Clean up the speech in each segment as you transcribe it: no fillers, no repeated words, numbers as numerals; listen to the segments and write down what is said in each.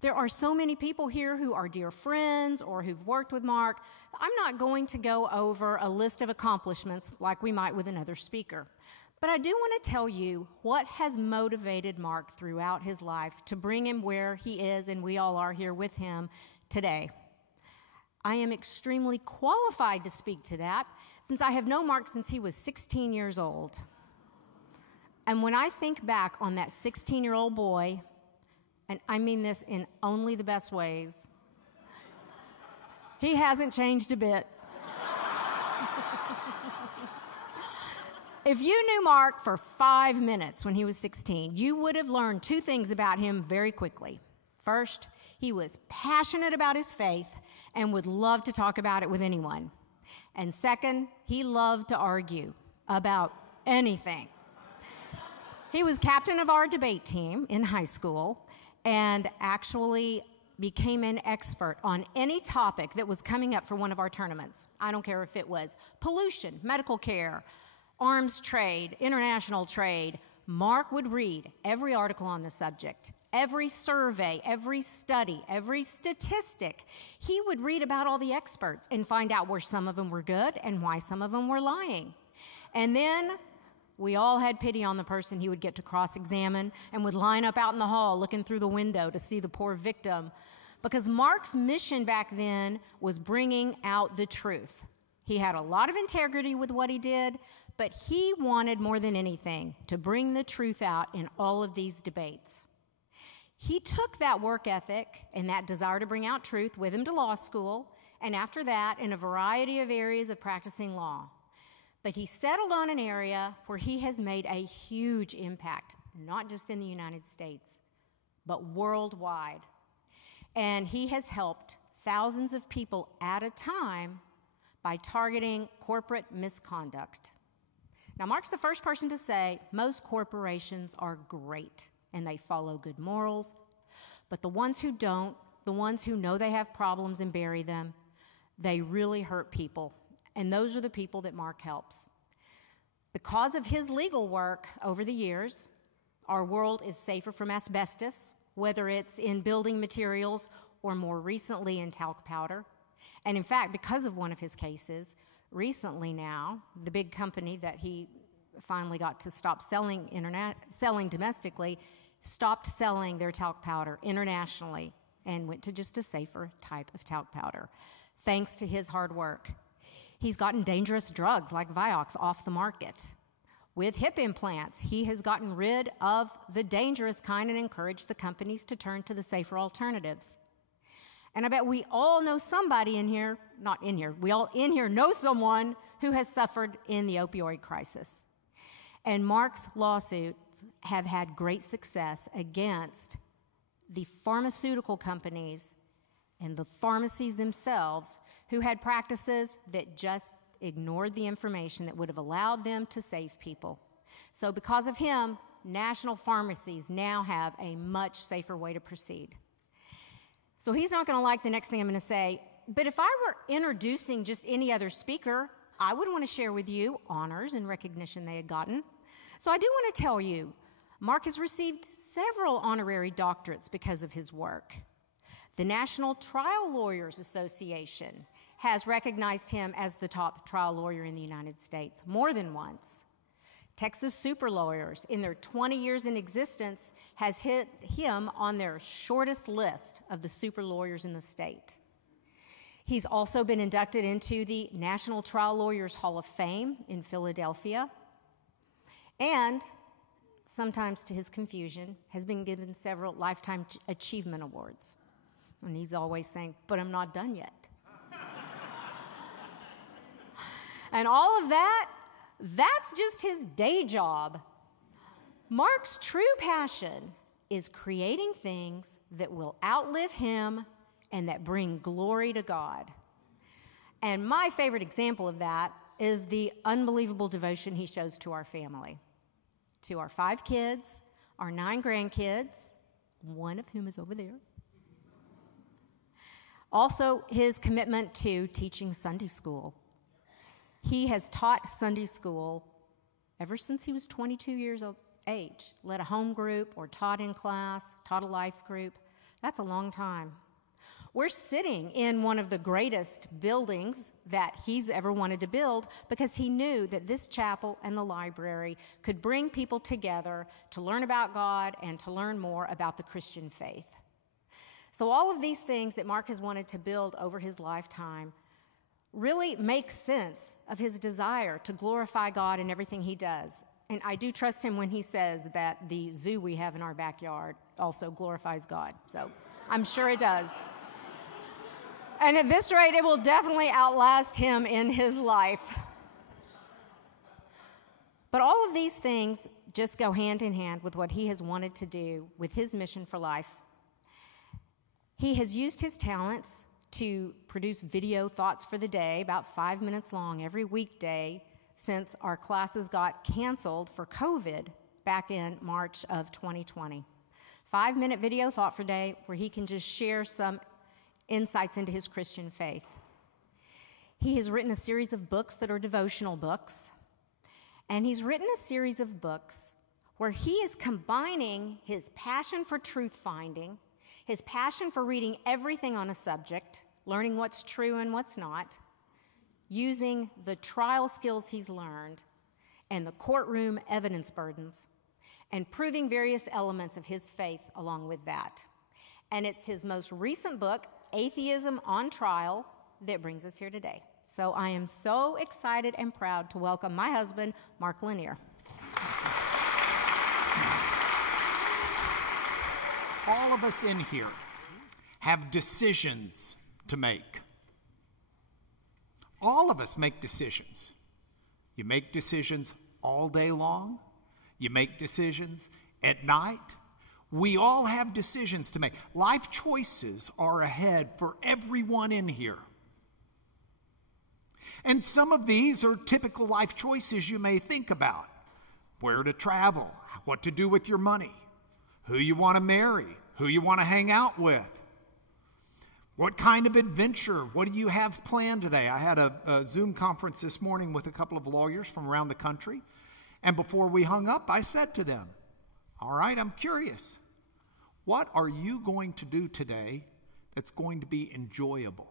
There are so many people here who are dear friends or who've worked with Mark. I'm not going to go over a list of accomplishments like we might with another speaker. But I do want to tell you what has motivated Mark throughout his life to bring him where he is, and we all are here with him today. I am extremely qualified to speak to that since I have known Mark since he was 16 years old. And when I think back on that 16-year-old boy, and I mean this in only the best ways, he hasn't changed a bit. If you knew Mark for 5 minutes when he was 16, you would have learned two things about him very quickly. First, he was passionate about his faith and would love to talk about it with anyone. And second, he loved to argue about anything. He was captain of our debate team in high school and actually became an expert on any topic that was coming up for one of our tournaments. I don't care if it was pollution, medical care, arms trade, international trade. Mark would read every article on the subject, every survey, every study, every statistic. He would read about all the experts and find out where some of them were good and why some of them were lying. And then we all had pity on the person he would get to cross-examine and would line up out in the hall looking through the window to see the poor victim. Because Mark's mission back then was bringing out the truth. He had a lot of integrity with what he did, but he wanted more than anything to bring the truth out in all of these debates. He took that work ethic and that desire to bring out truth with him to law school, and after that, in a variety of areas of practicing law. But he settled on an area where he has made a huge impact, not just in the United States, but worldwide. And he has helped thousands of people at a time by targeting corporate misconduct. Now, Mark's the first person to say most corporations are great and they follow good morals, but the ones who don't, the ones who know they have problems and bury them, they really hurt people. And those are the people that Mark helps. Because of his legal work over the years, our world is safer from asbestos, whether it's in building materials or more recently in talc powder. And in fact, because of one of his cases, recently now, the big company that he finally got to stop selling domestically stopped selling their talc powder internationally and went to just a safer type of talc powder, thanks to his hard work. He's gotten dangerous drugs like Vioxx off the market. With hip implants, he has gotten rid of the dangerous kind and encouraged the companies to turn to the safer alternatives. And I bet we all know somebody in here, not in here, we all in here know someone who has suffered in the opioid crisis. And Mark's lawsuits have had great success against the pharmaceutical companies and the pharmacies themselves who had practices that just ignored the information that would have allowed them to save people. So because of him, national pharmacies now have a much safer way to proceed. So he's not going to like the next thing I'm going to say, but if I were introducing just any other speaker, I would want to share with you honors and recognition they had gotten. So I do want to tell you, Mark has received several honorary doctorates because of his work. The National Trial Lawyers Association has recognized him as the top trial lawyer in the United States more than once. Texas Super Lawyers, in their 20 years in existence, has hit him on their shortest list of the super lawyers in the state. He's also been inducted into the National Trial Lawyers Hall of Fame in Philadelphia, and, sometimes to his confusion, has been given several Lifetime Achievement Awards. And he's always saying, but I'm not done yet. And all of that, that's just his day job. Mark's true passion is creating things that will outlive him and that bring glory to God. And my favorite example of that is the unbelievable devotion he shows to our family, to our 5 kids, our 9 grandkids, one of whom is over there. Also, his commitment to teaching Sunday school. He has taught Sunday school ever since he was 22 years of age, led a home group or taught in class, taught a life group. That's a long time. We're sitting in one of the greatest buildings that he's ever wanted to build because he knew that this chapel and the library could bring people together to learn about God and to learn more about the Christian faith. So all of these things that Mark has wanted to build over his lifetime really make sense of his desire to glorify God in everything he does. And I do trust him when he says that the zoo we have in our backyard also glorifies God. So I'm sure it does. And at this rate, it will definitely outlast him in his life. But all of these things just go hand in hand with what he has wanted to do with his mission for life. He has used his talents to produce video thoughts for the day, about 5 minutes long every weekday, since our classes got canceled for COVID back in March of 2020. 5-minute video thought for day where he can just share some insights into his Christian faith. He has written a series of books that are devotional books, and he's written a series of books where he is combining his passion for truth finding, his passion for reading everything on a subject, learning what's true and what's not, using the trial skills he's learned and the courtroom evidence burdens, and proving various elements of his faith along with that. And it's his most recent book, Atheism on Trial, that brings us here today. So I am so excited and proud to welcome my husband, Mark Lanier. All of us in here have decisions to make. All of us make decisions. You make decisions all day long. You make decisions at night. We all have decisions to make. Life choices are ahead for everyone in here. And some of these are typical life choices you may think about. Where to travel, what to do with your money, who you want to marry, who you want to hang out with, what kind of adventure, what do you have planned today? I had a Zoom conference this morning with a couple of lawyers from around the country, and before we hung up, I said to them, all right, I'm curious. What are you going to do today that's going to be enjoyable?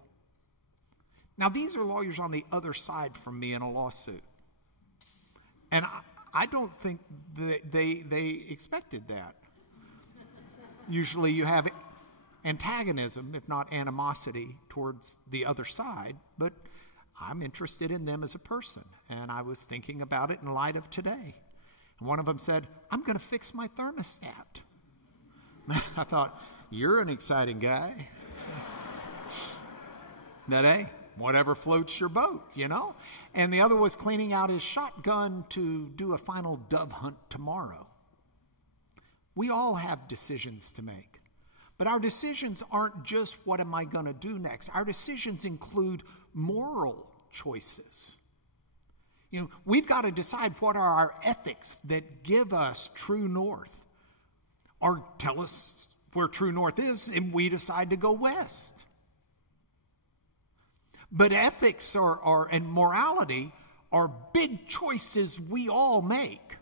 Now, these are lawyers on the other side from me in a lawsuit. And I don't think they expected that. Usually you have antagonism, if not animosity, towards the other side, but I'm interested in them as a person. And I was thinking about it in light of today. And one of them said, I'm going to fix my thermostat. I thought, you're an exciting guy. But hey, whatever floats your boat, you know? And the other was cleaning out his shotgun to do a final dove hunt tomorrow. We all have decisions to make. But our decisions aren't just what am I going to do next. Our decisions include moral choices. You know, we've got to decide what are our ethics that give us true north, or tell us where true north is and we decide to go west. But ethics and morality are big choices we all make.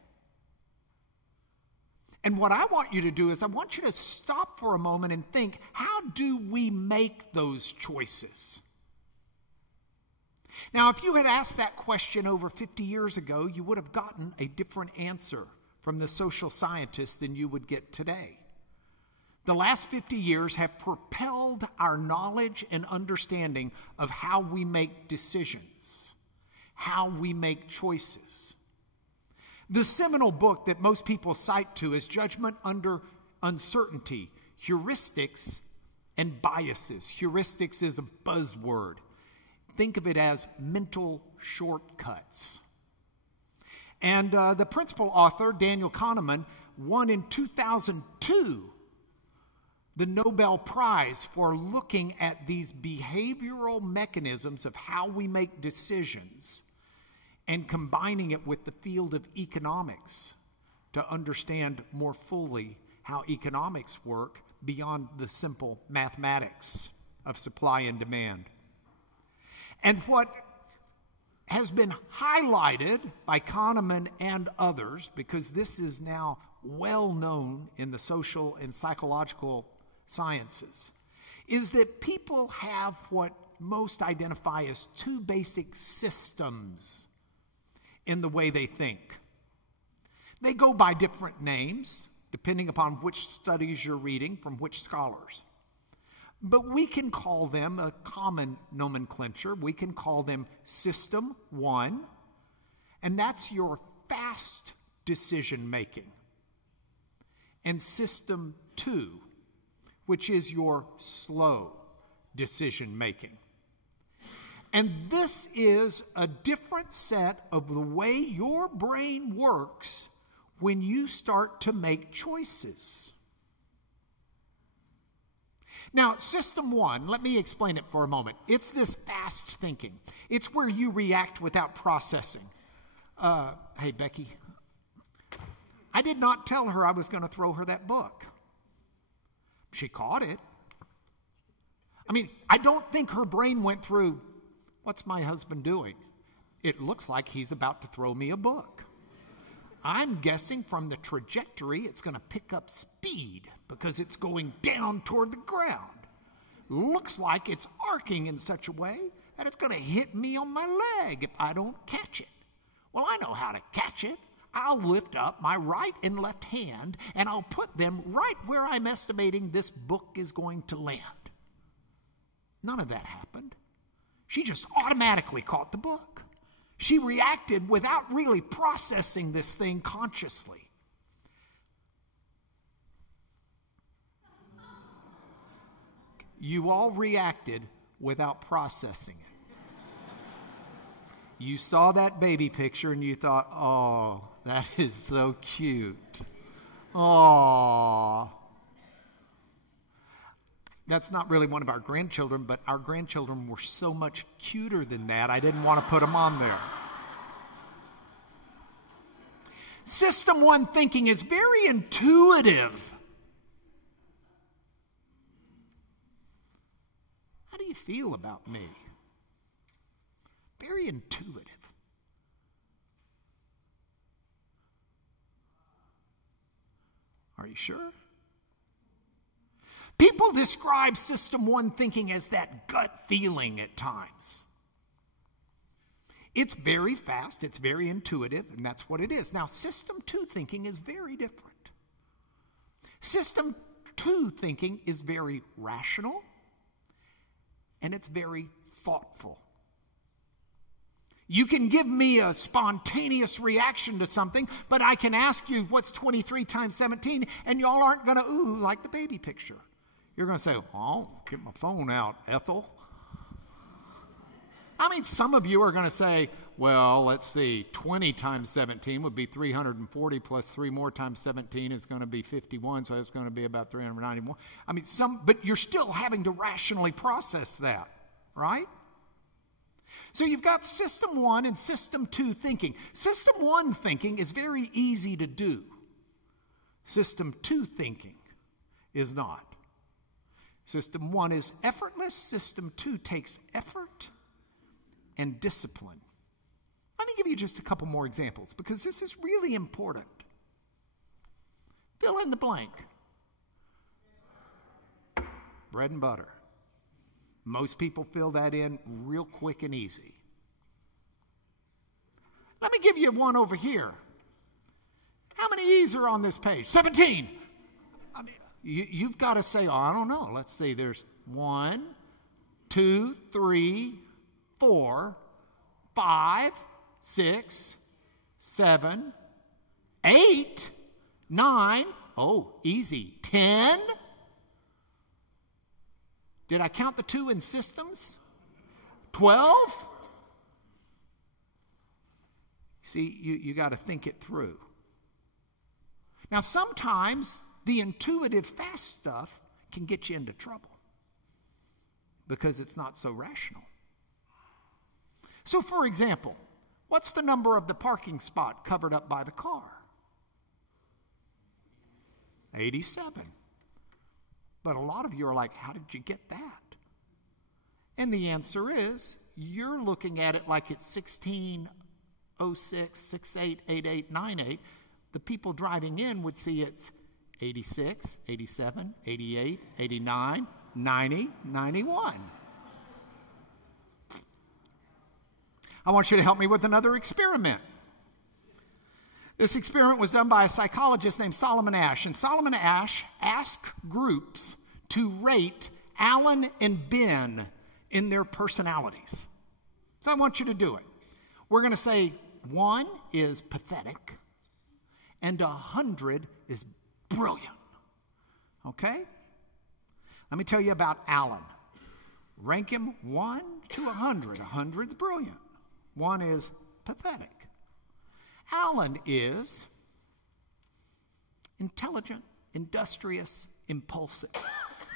And what I want you to do is I want you to stop for a moment and think, how do we make those choices? Now, if you had asked that question over 50 years ago, you would have gotten a different answer from the social scientists than you would get today. The last 50 years have propelled our knowledge and understanding of how we make decisions, how we make choices. The seminal book that most people cite to is Judgment Under Uncertainty, Heuristics and Biases. Heuristics is a buzzword. Think of it as mental shortcuts. And the principal author, Daniel Kahneman, won in 2002 the Nobel Prize for looking at these behavioral mechanisms of how we make decisions and combining it with the field of economics to understand more fully how economics work beyond the simple mathematics of supply and demand. And what has been highlighted by Kahneman and others, because this is now well known in the social and psychological sciences is that people have what most identify as two basic systems in the way they think. They go by different names, depending upon which studies you're reading from which scholars. But we can call them a common nomenclature. We can call them System 1, and that's your fast decision making. And System 2, which is your slow decision making. And this is a different set of the way your brain works when you start to make choices. Now, System 1, let me explain it for a moment. It's this fast thinking. It's where you react without processing. Hey, Becky, I did not tell her I was going to throw her that book. She caught it. I mean, I don't think her brain went through, what's my husband doing? It looks like he's about to throw me a book. I'm guessing from the trajectory it's going to pick up speed because it's going down toward the ground. Looks like it's arcing in such a way that it's going to hit me on my leg if I don't catch it. Well, I know how to catch it. I'll lift up my right and left hand and I'll put them right where I'm estimating this book is going to land. None of that happened. She just automatically caught the book. She reacted without really processing this thing consciously. You all reacted without processing it. You saw that baby picture and you thought, oh, that is so cute. Oh. That's not really one of our grandchildren, but our grandchildren were so much cuter than that, I didn't want to put them on there. System 1 thinking is very intuitive. How do you feel about me? Very intuitive. Are you sure? People describe System 1 thinking as that gut feeling at times. It's very fast, it's very intuitive, and that's what it is. Now, System 2 thinking is very different. System 2 thinking is very rational, and it's very thoughtful. You can give me a spontaneous reaction to something, but I can ask you what's 23 times 17, and y'all aren't going to ooh like the baby picture. You're going to say, oh, get my phone out, Ethel. I mean, some of you are going to say, well, let's see, 20 times 17 would be 340 plus 3 more times 17 is going to be 51, so it's going to be about 391. I mean, but you're still having to rationally process that, right? So you've got System 1 and System 2 thinking. System 1 thinking is very easy to do. System 2 thinking is not. System 1 is effortless. System 2 takes effort and discipline. Let me give you just a couple more examples because this is really important. Fill in the blank. Bread and butter. Most people fill that in real quick and easy. Let me give you one over here. How many E's are on this page? 17. I mean, you've got to say, oh, I don't know. Let's see, there's 1, 2, 3, 4, 5, 6, 7, 8, 9. Oh, easy. 10. Did I count the 2 in systems? 12? See, you got to think it through. Now, sometimes the intuitive fast stuff can get you into trouble because it's not so rational. So, for example, what's the number of the parking spot covered up by the car? 87. But a lot of you are like, how did you get that? And the answer is, you're looking at it like it's 1606, 688898. The people driving in would see it's 86, 87, 88, 89, 90, 91. I want you to help me with another experiment. This experiment was done by a psychologist named Solomon Asch. And Solomon Asch asked groups to rate Alan and Ben in their personalities. So I want you to do it. We're going to say 1 is pathetic and 100 is brilliant. Okay? Let me tell you about Alan. Rank him 1 to 100. 100 is brilliant. 1 is pathetic. Alan is intelligent, industrious, impulsive,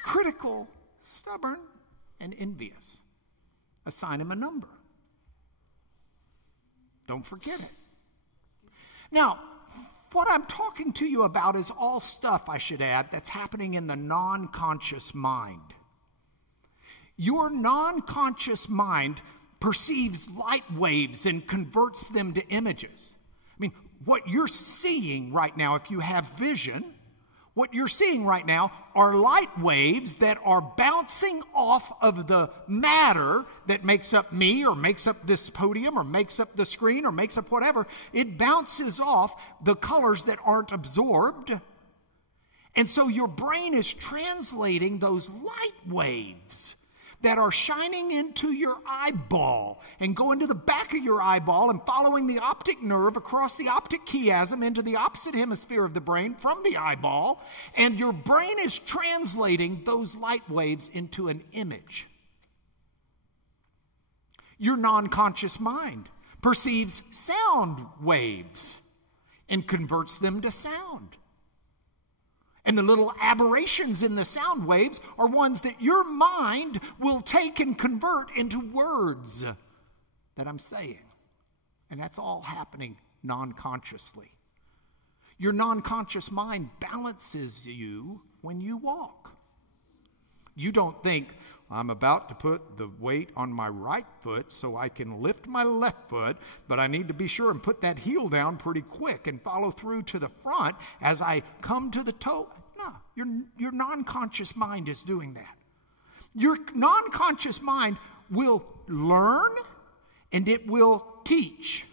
critical, stubborn, and envious. Assign him a number. Don't forget it. Now, what I'm talking to you about is all stuff, I should add, that's happening in the non-conscious mind. Your non-conscious mind perceives light waves and converts them to images. I mean, what you're seeing right now, if you have vision, what you're seeing right now are light waves that are bouncing off of the matter that makes up me or makes up this podium or makes up the screen or makes up whatever. It bounces off the colors that aren't absorbed. And so your brain is translating those light waves that are shining into your eyeball and go into the back of your eyeball and following the optic nerve across the optic chiasm into the opposite hemisphere of the brain from the eyeball, and your brain is translating those light waves into an image. Your non-conscious mind perceives sound waves and converts them to sound. And the little aberrations in the sound waves are ones that your mind will take and convert into words that I'm saying. And that's all happening non-consciously. Your non-conscious mind balances you when you walk. You don't think, I'm about to put the weight on my right foot so I can lift my left foot, but I need to be sure and put that heel down pretty quick and follow through to the front as I come to the toe. No, your non-conscious mind is doing that. Your non-conscious mind will learn and it will teach.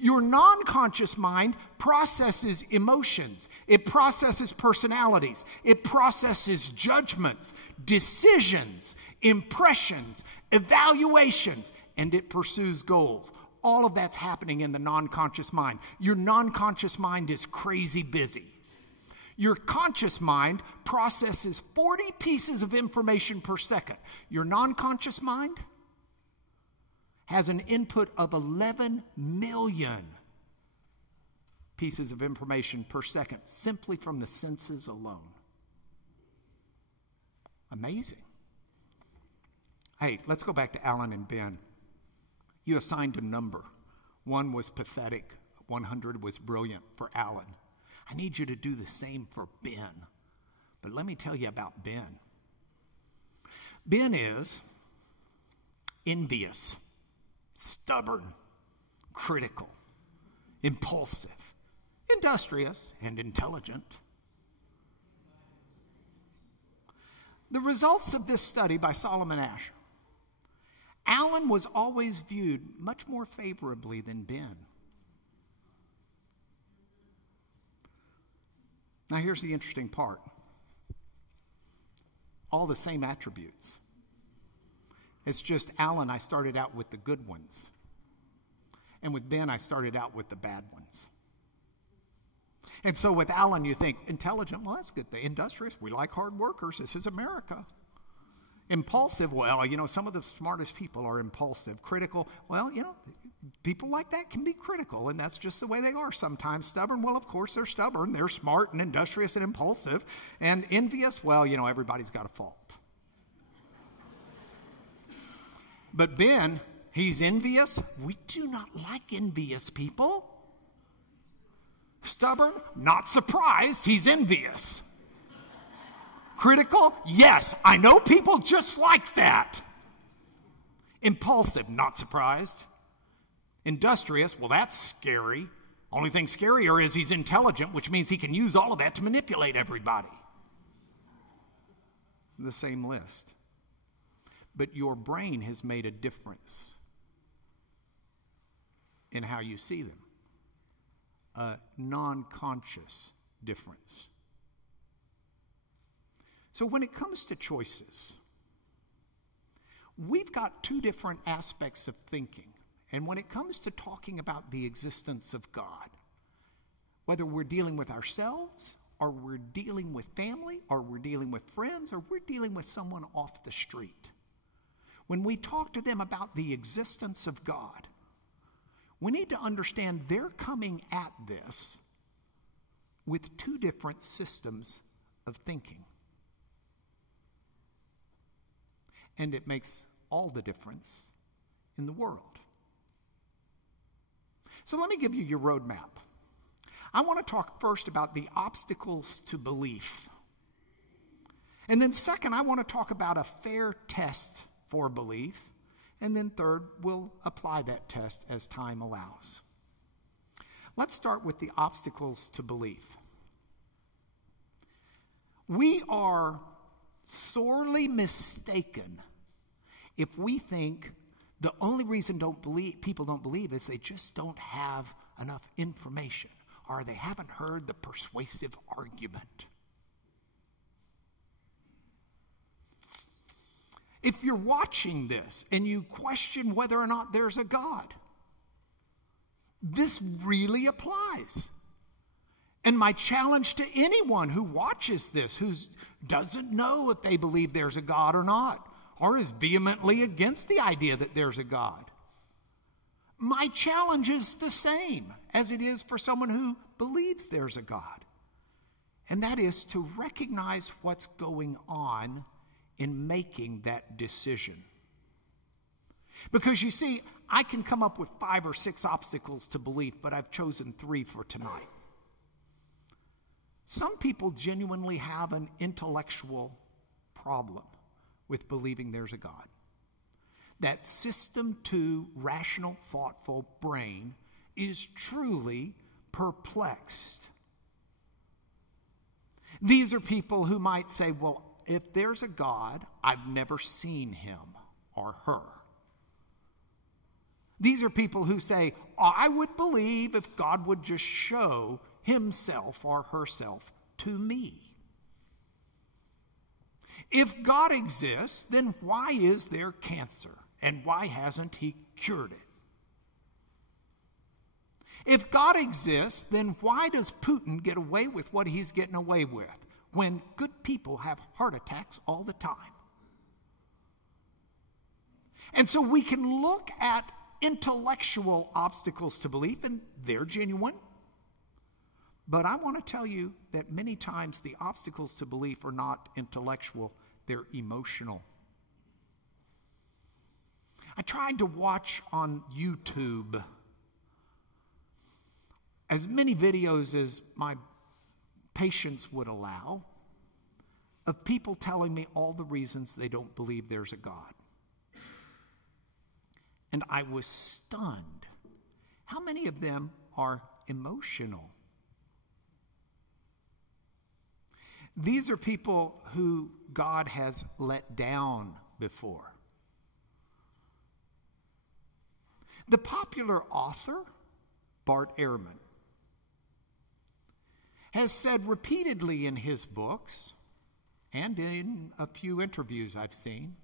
Your non-conscious mind processes emotions. It processes personalities. It processes judgments, decisions, impressions, evaluations, and it pursues goals. All of that's happening in the non-conscious mind. Your non-conscious mind is crazy busy. Your conscious mind processes 40 pieces of information per second. Your non-conscious mind has an input of 11 million pieces of information per second simply from the senses alone. Amazing. Hey, let's go back to Alan and Ben. You assigned a number. 1 was pathetic. 100 was brilliant for Alan. I need you to do the same for Ben. But let me tell you about Ben. Ben is envious, stubborn, critical, impulsive, industrious, and intelligent. The results of this study by Solomon Asch. Alan was always viewed much more favorably than Ben. Now here's the interesting part. All the same attributes. It's just Alan, I started out with the good ones. And with Ben, I started out with the bad ones. And so with Alan, you think, intelligent, well, that's good. Industrious, we like hard workers. This is America. Impulsive, well, some of the smartest people are impulsive. Critical, well, people like that can be critical, and that's just the way they are sometimes. Stubborn, well, of course they're stubborn. They're smart and industrious and impulsive. And envious, well, everybody's got a fault. But Ben, he's envious. We do not like envious people. Stubborn, not surprised, he's envious. Critical, yes, I know people just like that. Impulsive, not surprised. Industrious, well, that's scary. Only thing scarier is he's intelligent, which means he can use all of that to manipulate everybody. The same list. But your brain has made a difference in how you see them. A non-conscious difference. So when it comes to choices, we've got two different aspects of thinking. And when it comes to talking about the existence of God, whether we're dealing with ourselves, or we're dealing with family, or we're dealing with friends, or we're dealing with someone off the street, when we talk to them about the existence of God, we need to understand they're coming at this with two different systems of thinking. And it makes all the difference in the world. So let me give you your roadmap. I want to talk first about the obstacles to belief. And then second, I want to talk about a fair test for belief. And then third, we'll apply that test as time allows. Let's start with the obstacles to belief. We are sorely mistaken if we think the only reason people don't believe is they just don't have enough information, or they haven't heard the persuasive argument. If you're watching this and you question whether or not there's a God, this really applies. And my challenge to anyone who watches this, who doesn't know if they believe there's a God or not, or is vehemently against the idea that there's a God, my challenge is the same as it is for someone who believes there's a God. And that is to recognize what's going on in making that decision. Because you see, I can come up with 5 or 6 obstacles to belief, but I've chosen 3 for tonight. Some people genuinely have an intellectual problem with believing there's a God. That system 2 rational, thoughtful brain is truly perplexed. These are people who might say, well, if there's a God, I've never seen him or her. These are people who say, I would believe if God would just show himself or herself to me. If God exists, then why is there cancer? And why hasn't he cured it? If God exists, then why does Putin get away with what he's getting away with when good people have heart attacks all the time? And so we can look at intellectual obstacles to belief, and they're genuine. But I want to tell you that many times the obstacles to belief are not intellectual, they're emotional. I tried to watch on YouTube as many videos as my patience would allow of people telling me all the reasons they don't believe there's a God. And I was stunned. How many of them are emotional? These are people who God has let down before. The popular author, Bart Ehrman, has said repeatedly in his books and in a few interviews I've seen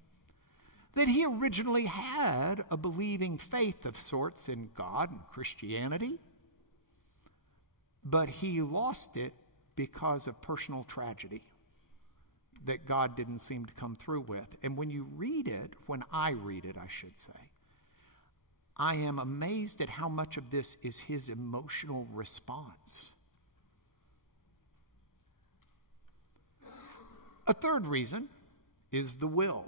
that he originally had a believing faith of sorts in God and Christianity, but he lost it because of personal tragedy that God didn't seem to come through with. And when you read it, when I read it, I should say, I am amazed at how much of this is his emotional response. A third reason is the will.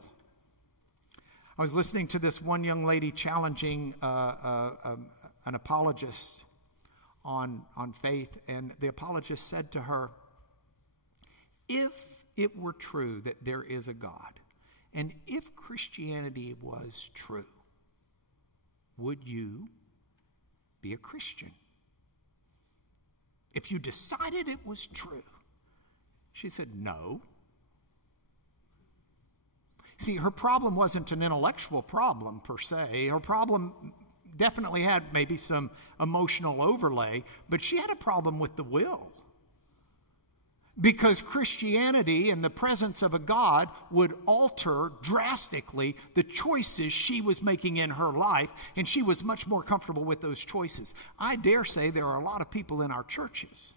I was listening to this one young lady challenging an apologist on faith, and the apologist said to her, if it were true that there is a God, and if Christianity was true, would you be a Christian? if you decided it was true? She said, no. See, her problem wasn't an intellectual problem per se. Her problem definitely had maybe some emotional overlay, but she had a problem with the will. Because Christianity and the presence of a God would alter drastically the choices she was making in her life, and she was much more comfortable with those choices. I dare say there are a lot of people in our churches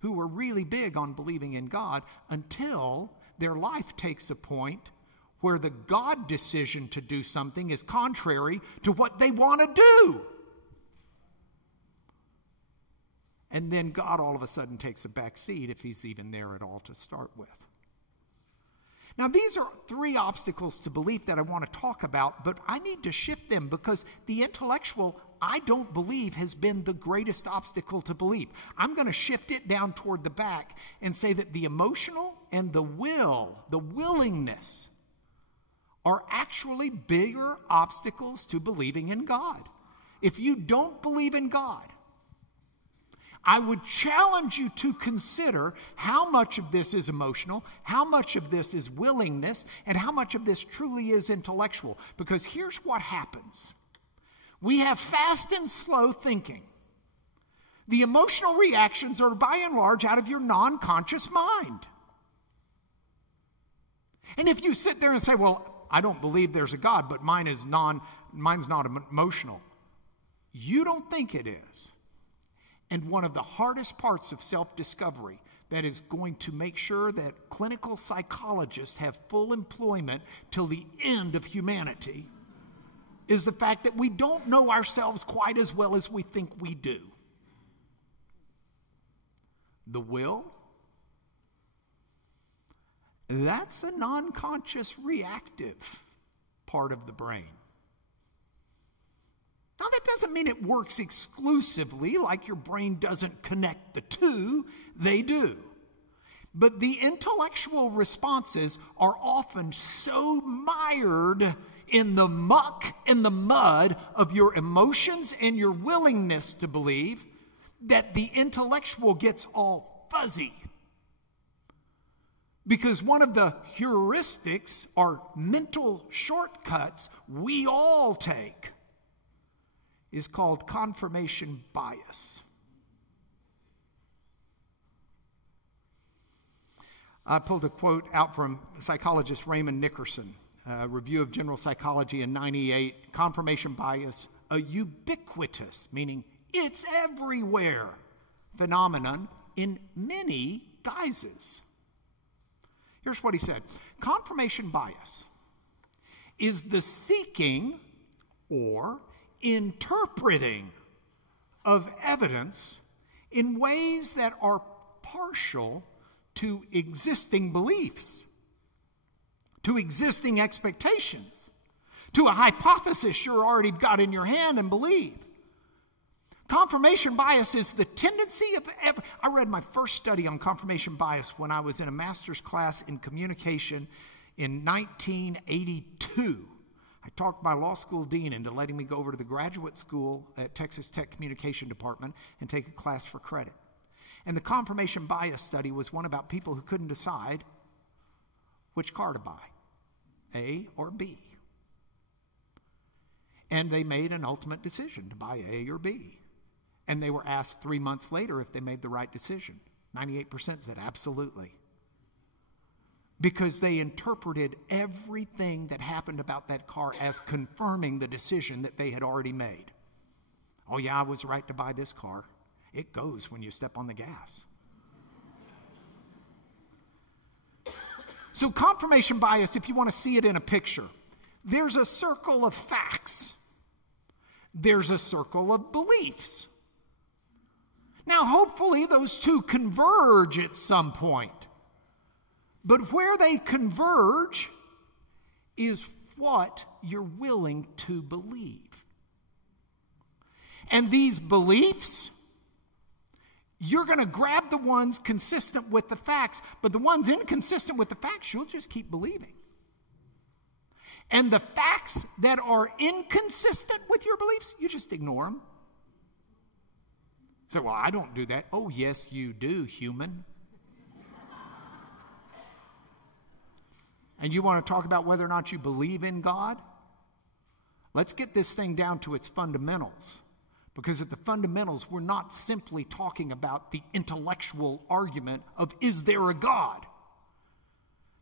who are really big on believing in God until their life takes a point where the God decision to do something is contrary to what they want to do. And then God all of a sudden takes a back seat if he's even there at all to start with. Now, these are three obstacles to belief that I want to talk about, but I need to shift them because the intellectual, I don't believe, has been the greatest obstacle to belief. I'm going to shift it down toward the back and say that the emotional and the will, the willingness, are actually bigger obstacles to believing in God. If you don't believe in God, I would challenge you to consider how much of this is emotional, how much of this is willingness, and how much of this truly is intellectual. Because here's what happens. We have fast and slow thinking. The emotional reactions are by and large out of your non-conscious mind. And if you sit there and say, well, I don't believe there's a God, but mine's not emotional. You don't think it is. And one of the hardest parts of self-discovery that is going to make sure that clinical psychologists have full employment till the end of humanity is the fact that we don't know ourselves quite as well as we think we do. The will, that's a non-conscious reactive part of the brain. Now, that doesn't mean it works exclusively, like your brain doesn't connect the two. They do. But the intellectual responses are often so mired in the muck and the mud of your emotions and your willingness to believe that the intellectual gets all fuzzy. Because one of the heuristics or mental shortcuts we all take is called confirmation bias. I pulled a quote out from psychologist Raymond Nickerson, a review of general psychology in '98. Confirmation bias, a ubiquitous, meaning it's everywhere, phenomenon in many guises. Here's what he said. Confirmation bias is the seeking or interpreting of evidence in ways that are partial to existing beliefs, to existing expectations, to a hypothesis you're already got in your hand and believe. Confirmation bias is the tendency of... I read my first study on confirmation bias when I was in a master's class in communication in 1982. I talked my law school dean into letting me go over to the graduate school at Texas Tech Communication Department and take a class for credit. And the confirmation bias study was one about people who couldn't decide which car to buy, A or B. And they made an ultimate decision to buy A or B. And they were asked 3 months later if they made the right decision. 98% said absolutely. Because they interpreted everything that happened about that car as confirming the decision that they had already made. Oh yeah, I was right to buy this car. It goes when you step on the gas. So confirmation bias, if you want to see it in a picture, there's a circle of facts. There's a circle of beliefs. Now, hopefully those two converge at some point. But where they converge is what you're willing to believe. And these beliefs, you're going to grab the ones consistent with the facts, but the ones inconsistent with the facts, you'll just keep believing. And the facts that are inconsistent with your beliefs, you just ignore them. So, well, I don't do that. Oh, yes, you do, human. And you want to talk about whether or not you believe in God? Let's get this thing down to its fundamentals. Because at the fundamentals, we're not simply talking about the intellectual argument of, is there a God?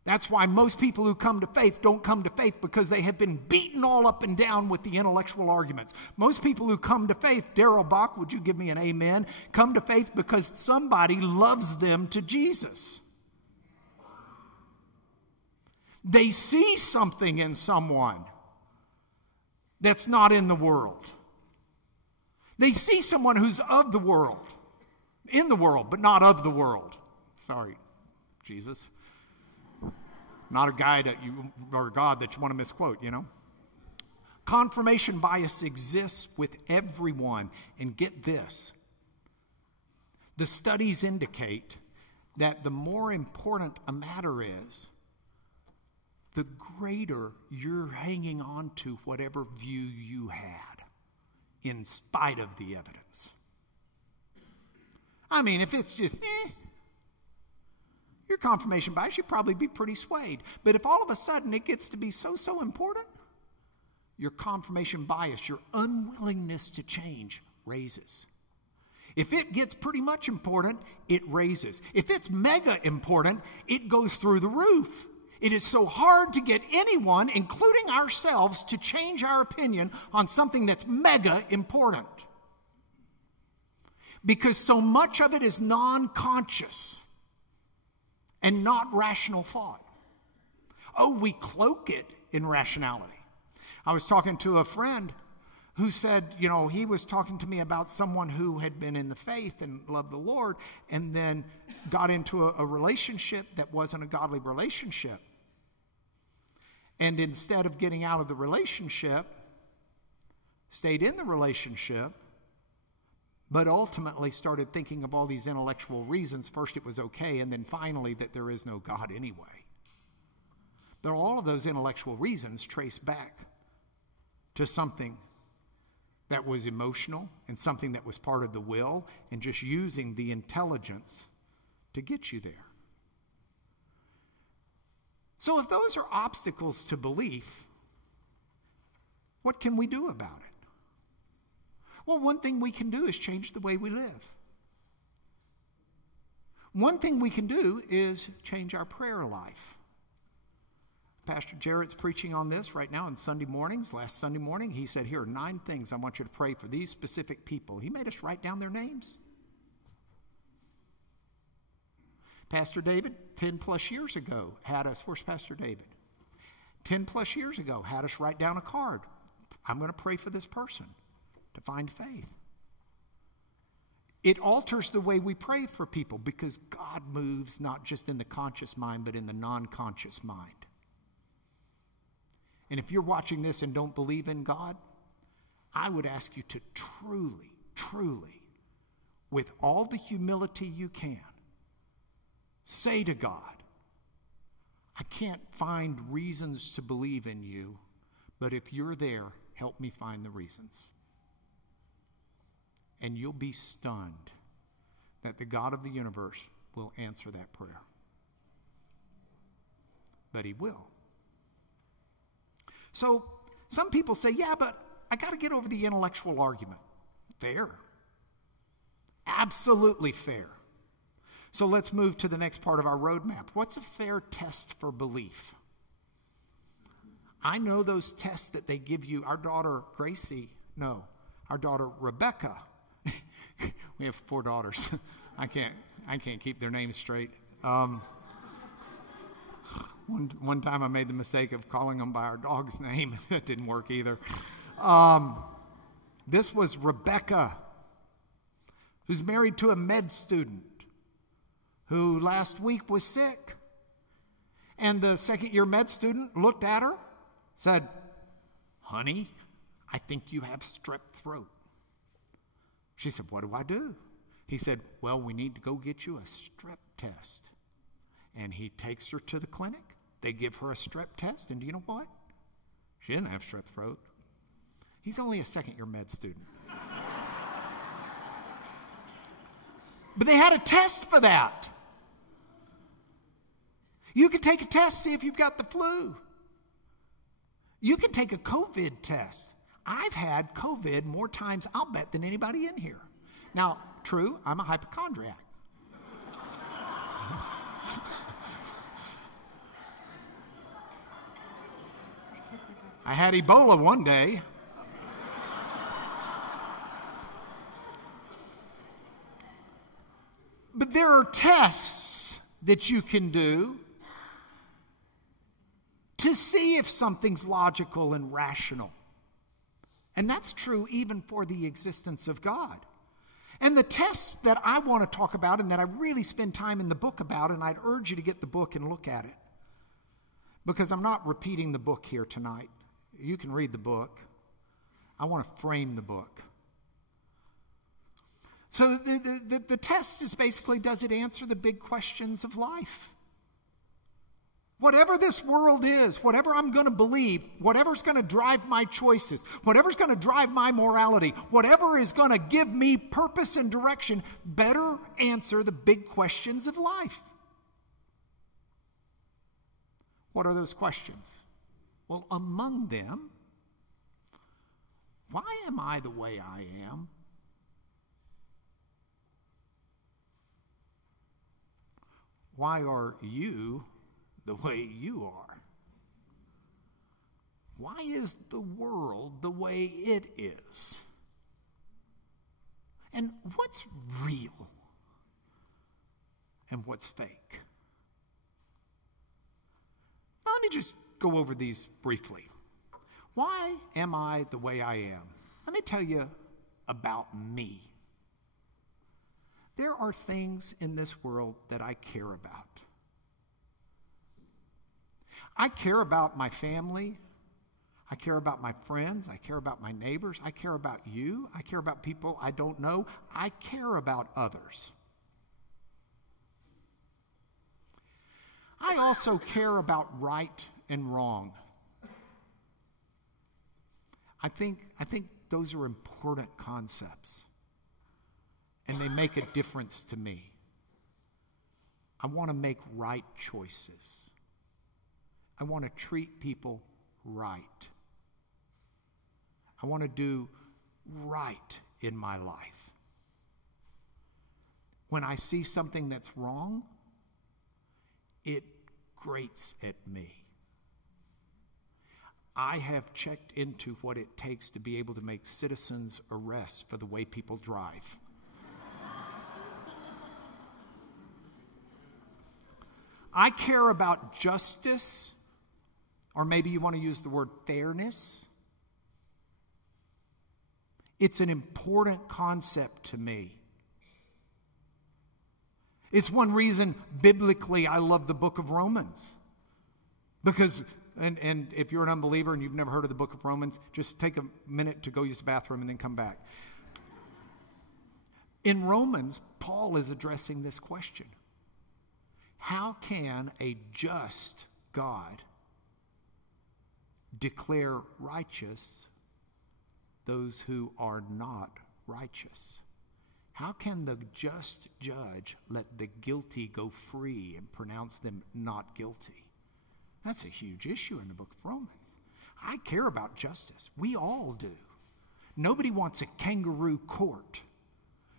That's why most people who come to faith don't come to faith, because they have been beaten all up and down with the intellectual arguments. Most people who come to faith, Darrell Bach, would you give me an amen? Come to faith because somebody loves them to Jesus. They see something in someone that's not in the world. They see someone who's of the world, in the world, but not of the world. Sorry, Jesus. Not a guy that you, or a God that you want to misquote, you know. Confirmation bias exists with everyone. And get this. The studies indicate that the more important a matter is, the greater you're hanging on to whatever view you had, in spite of the evidence. I mean, if it's just, your confirmation bias, you'd probably be pretty swayed. But if all of a sudden it gets to be so important, your confirmation bias, your unwillingness to change, raises. If it gets pretty much important, it raises. If it's mega important, it goes through the roof. It is so hard to get anyone, including ourselves, to change our opinion on something that's mega important. Because so much of it is non-conscious and not rational thought. Oh, we cloak it in rationality. I was talking to a friend who said, you know, he was talking to me about someone who had been in the faith and loved the Lord and then got into a relationship that wasn't a godly relationship. And instead of getting out of the relationship, stayed in the relationship, but ultimately started thinking of all these intellectual reasons. First it was okay, and then finally that there is no God anyway. But all of those intellectual reasons trace back to something that was emotional and something that was part of the will, and just using the intelligence to get you there. So if those are obstacles to belief, what can we do about it? Well, one thing we can do is change the way we live. One thing we can do is change our prayer life. Pastor Jarrett's preaching on this right now on Sunday mornings. Last Sunday morning, he said, here are 9 things I want you to pray for these specific people. He made us write down their names. Pastor David, 10 plus years ago, had us, where's Pastor David? 10 plus years ago, had us write down a card. I'm going to pray for this person to find faith. It alters the way we pray for people, because God moves not just in the conscious mind, but in the non-conscious mind. And if you're watching this and don't believe in God, I would ask you to truly, truly, with all the humility you can, say to God, I can't find reasons to believe in you, but if you're there, help me find the reasons. And you'll be stunned that the God of the universe will answer that prayer. But he will. So some people say, yeah, but I got to get over the intellectual argument. Fair. Absolutely fair. So let's move to the next part of our roadmap. What's a fair test for belief? I know those tests that they give you. Our daughter our daughter Rebecca. We have 4 daughters. I can't keep their names straight. One time I made the mistake of calling them by our dog's name. That didn't work either. This was Rebecca, who's married to a med student who last week was sick. And the second-year med student looked at her, said, honey, I think you have strep throat. She said, what do I do? He said, well, we need to go get you a strep test. And he takes her to the clinic. They give her a strep test, and do you know what? She didn't have strep throat. He's only a second-year med student. But they had a test for that. You can take a test, see if you've got the flu. You can take a COVID test. I've had COVID more times, I'll bet, than anybody in here. Now, true, I'm a hypochondriac. I had Ebola one day. But there are tests that you can do to see if something's logical and rational. And that's true even for the existence of God. And the test that I want to talk about and that I really spend time in the book about, and I'd urge you to get the book and look at it, because I'm not repeating the book here tonight. You can read the book. I want to frame the book. So the test is basically, does it answer the big questions of life? Whatever this world is, whatever I'm going to believe, whatever's going to drive my choices, whatever's going to drive my morality, whatever is going to give me purpose and direction, better answer the big questions of life. What are those questions? Well, among them, why am I the way I am? Why are you the way you are? Why is the world the way it is? And what's real? And what's fake? Now, let me just go over these briefly. Why am I the way I am? Let me tell you about me. There are things in this world that I care about. I care about my family. I care about my friends. I care about my neighbors. I care about you. I care about people I don't know. I care about others. I also care about right and wrong. I think those are important concepts, and they make a difference to me. I want to make right choices. I want to treat people right. I want to do right in my life. When I see something that's wrong, it grates at me. I have checked into what it takes to be able to make citizens' arrests for the way people drive. I care about justice, or maybe you want to use the word fairness. It's an important concept to me. It's one reason biblically I love the book of Romans. Because, and if you're an unbeliever and you've never heard of the book of Romans, just take a minute to go use the bathroom and then come back. In Romans, Paul is addressing this question. How can a just God declare righteous those who are not righteous? How can the just judge let the guilty go free and pronounce them not guilty? That's a huge issue in the book of Romans. I care about justice. We all do. Nobody wants a kangaroo court.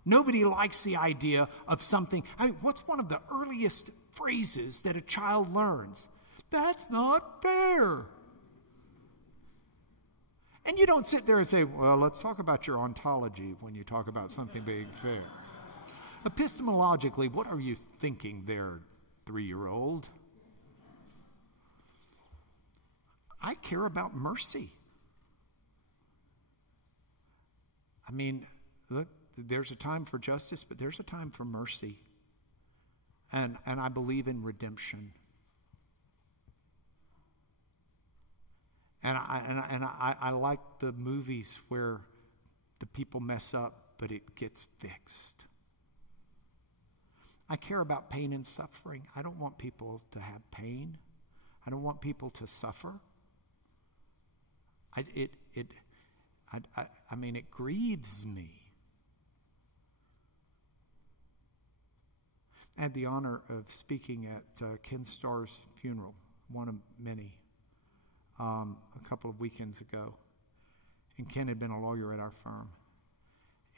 Nobody likes the idea of something. What's one of the earliest phrases that a child learns? That's not fair. And you don't sit there and say, well, let's talk about your ontology when you talk about something being fair. Epistemologically, what are you thinking there, 3-year-old? I care about mercy. I mean, look, there's a time for justice, but there's a time for mercy. And I believe in redemption. And I like the movies where the people mess up, but it gets fixed. I care about pain and suffering. I don't want people to have pain. I don't want people to suffer. It grieves me. I had the honor of speaking at Ken Starr's funeral, one of many, a couple of weekends ago. And Ken had been a lawyer at our firm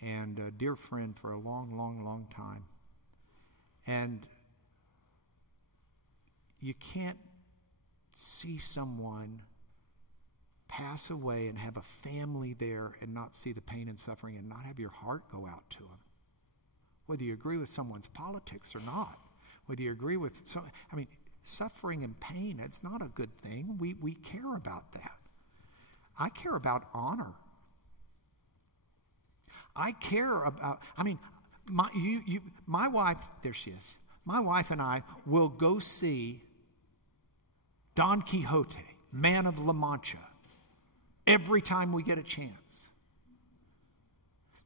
and a dear friend for a long, long, long time. And you can't see someone pass away and have a family there and not see the pain and suffering and not have your heart go out to them. Whether you agree with someone's politics or not, whether you agree with, suffering and pain, it's not a good thing. We care about that. I care about honor. I care about, my wife, there she is. My wife and I will go see Don Quixote, Man of La Mancha, every time we get a chance.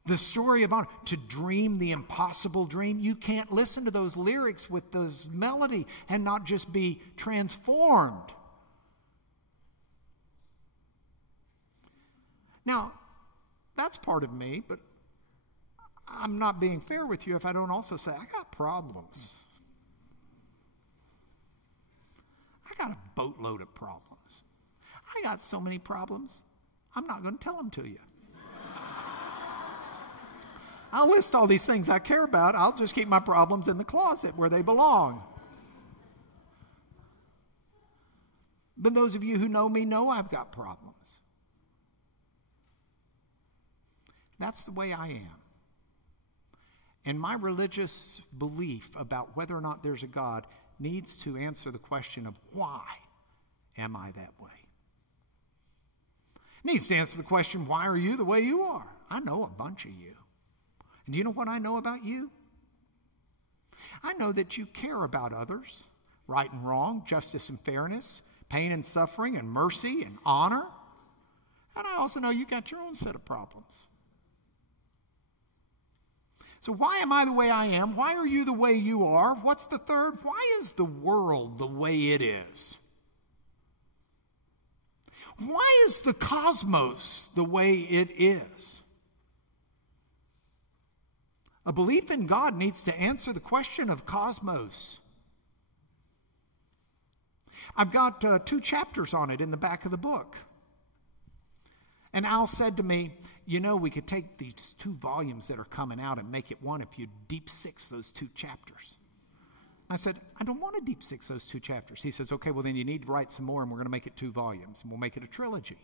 The story of honor, to dream the impossible dream. You can't listen to those lyrics with those melody and not just be transformed. Now, that's part of me, but I'm not being fair with you if I don't also say, I got problems. I got a boatload of problems. I got so many problems, I'm not going to tell them to you. I'll list all these things I care about. I'll just keep my problems in the closet where they belong. But those of you who know me know I've got problems. That's the way I am. And my religious belief about whether or not there's a God needs to answer the question of why am I that way? It needs to answer the question, why are you the way you are? I know a bunch of you. And do you know what I know about you? I know that you care about others, right and wrong, justice and fairness, pain and suffering, and mercy and honor. And I also know you got your own set of problems. So why am I the way I am? Why are you the way you are? What's the third? Why is the world the way it is? Why is the cosmos the way it is? A belief in God needs to answer the question of cosmos. I've got 2 chapters on it in the back of the book. And Al said to me, you know, we could take these 2 volumes that are coming out and make it one if you deep six those 2 chapters. I said, I don't want to deep six those 2 chapters. He says, okay, well then you need to write some more and we're going to make it 2 volumes and we'll make it a trilogy.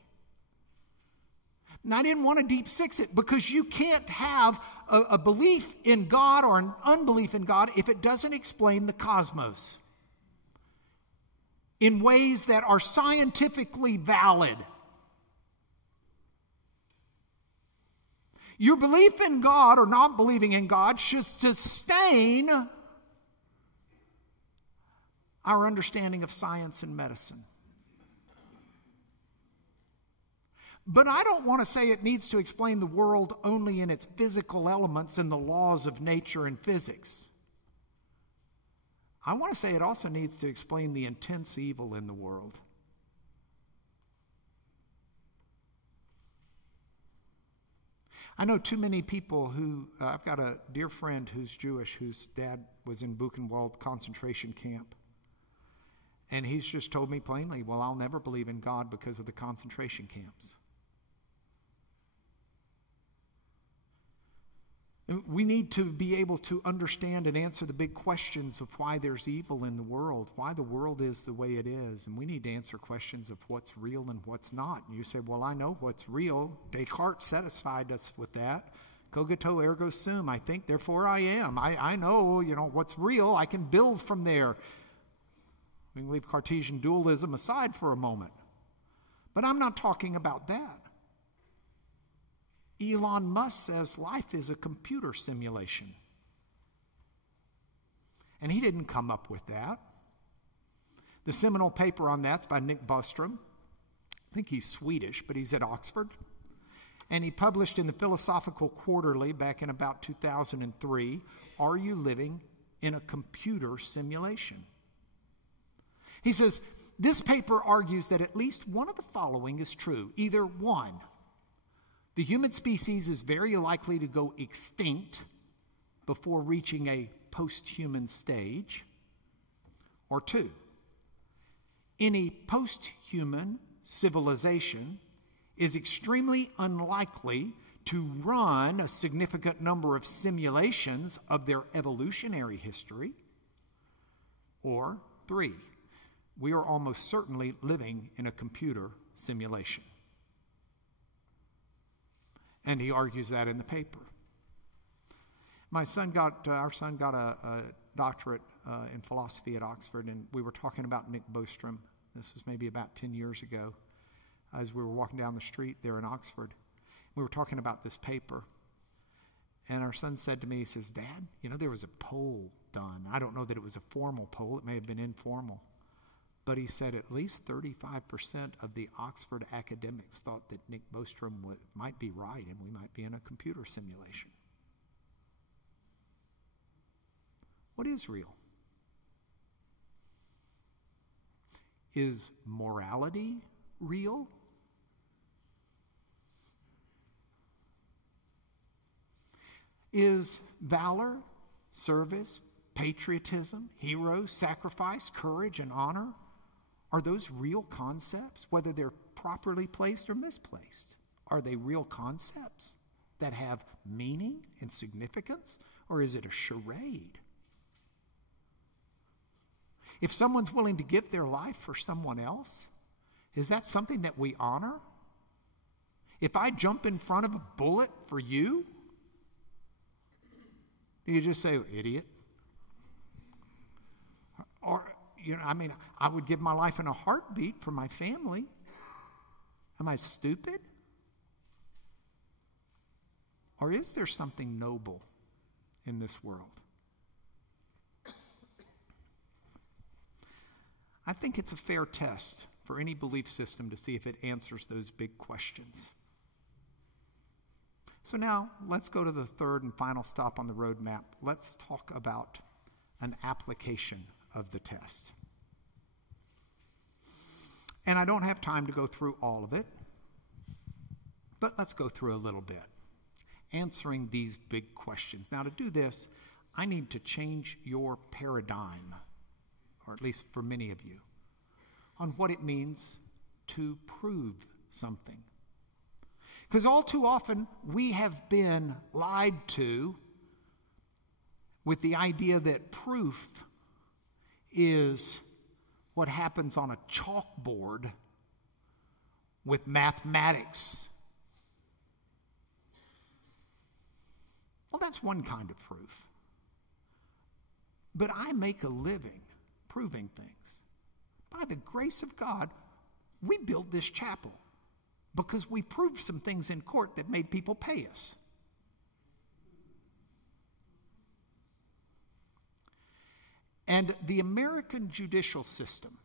And I didn't want to deep six it because you can't have a belief in God or an unbelief in God if it doesn't explain the cosmos in ways that are scientifically valid. Your belief in God or not believing in God should sustain our understanding of science and medicine. But I don't want to say it needs to explain the world only in its physical elements and the laws of nature and physics. I want to say it also needs to explain the intense evil in the world. I know too many people who, I've got a dear friend who's Jewish, whose dad was in Buchenwald concentration camp. And he's just told me plainly, well, I'll never believe in God because of the concentration camps. We need to be able to understand and answer the big questions of why there's evil in the world, why the world is the way it is. And we need to answer questions of what's real and what's not. And you say, well, I know what's real. Descartes satisfied us with that. Cogito ergo sum. I think, therefore I am. I know, what's real. I can build from there. We can leave Cartesian dualism aside for a moment. But I'm not talking about that. Elon Musk says life is a computer simulation. And he didn't come up with that. The seminal paper on that's by Nick Bostrom. I think he's Swedish, but he's at Oxford. And he published in the Philosophical Quarterly back in about 2003, Are You Living in a Computer Simulation? He says, this paper argues that at least one of the following is true. Either 1, the human species is very likely to go extinct before reaching a post-human stage, or 2, any post-human civilization is extremely unlikely to run a significant number of simulations of their evolutionary history, or 3, we are almost certainly living in a computer simulation. And he argues that in the paper. Our son got a doctorate in philosophy at Oxford, and we were talking about Nick Bostrom. This was maybe about 10 years ago, as we were walking down the street there in Oxford. We were talking about this paper, and our son said to me, he says, "Dad, you know, there was a poll done. I don't know that it was a formal poll. It may have been informal. But," he said, "at least 35% of the Oxford academics thought that Nick Bostrom might be right and we might be in a computer simulation." What is real? Is morality real? Is valor, service, patriotism, heroes, sacrifice, courage, and honor, are those real concepts, whether they're properly placed or misplaced? Are they real concepts that have meaning and significance, or is it a charade? If someone's willing to give their life for someone else, is that something that we honor? If I jump in front of a bullet for you, do you just say, "Idiot"? Or, you know, I mean, I would give my life in a heartbeat for my family. Am I stupid? Or is there something noble in this world? I think it's a fair test for any belief system to see if it answers those big questions. So now, let's go to the third and final stop on the roadmap. Let's talk about an application of the test. And I don't have time to go through all of it, but let's go through a little bit, answering these big questions. Now, to do this, I need to change your paradigm, or at least for many of you, on what it means to prove something. Because all too often, we have been lied to with the idea that proof is what happens on a chalkboard with mathematics. Well, that's one kind of proof. But I make a living proving things. By the grace of God, we built this chapel because we proved some things in court that made people pay us. And the American judicial system,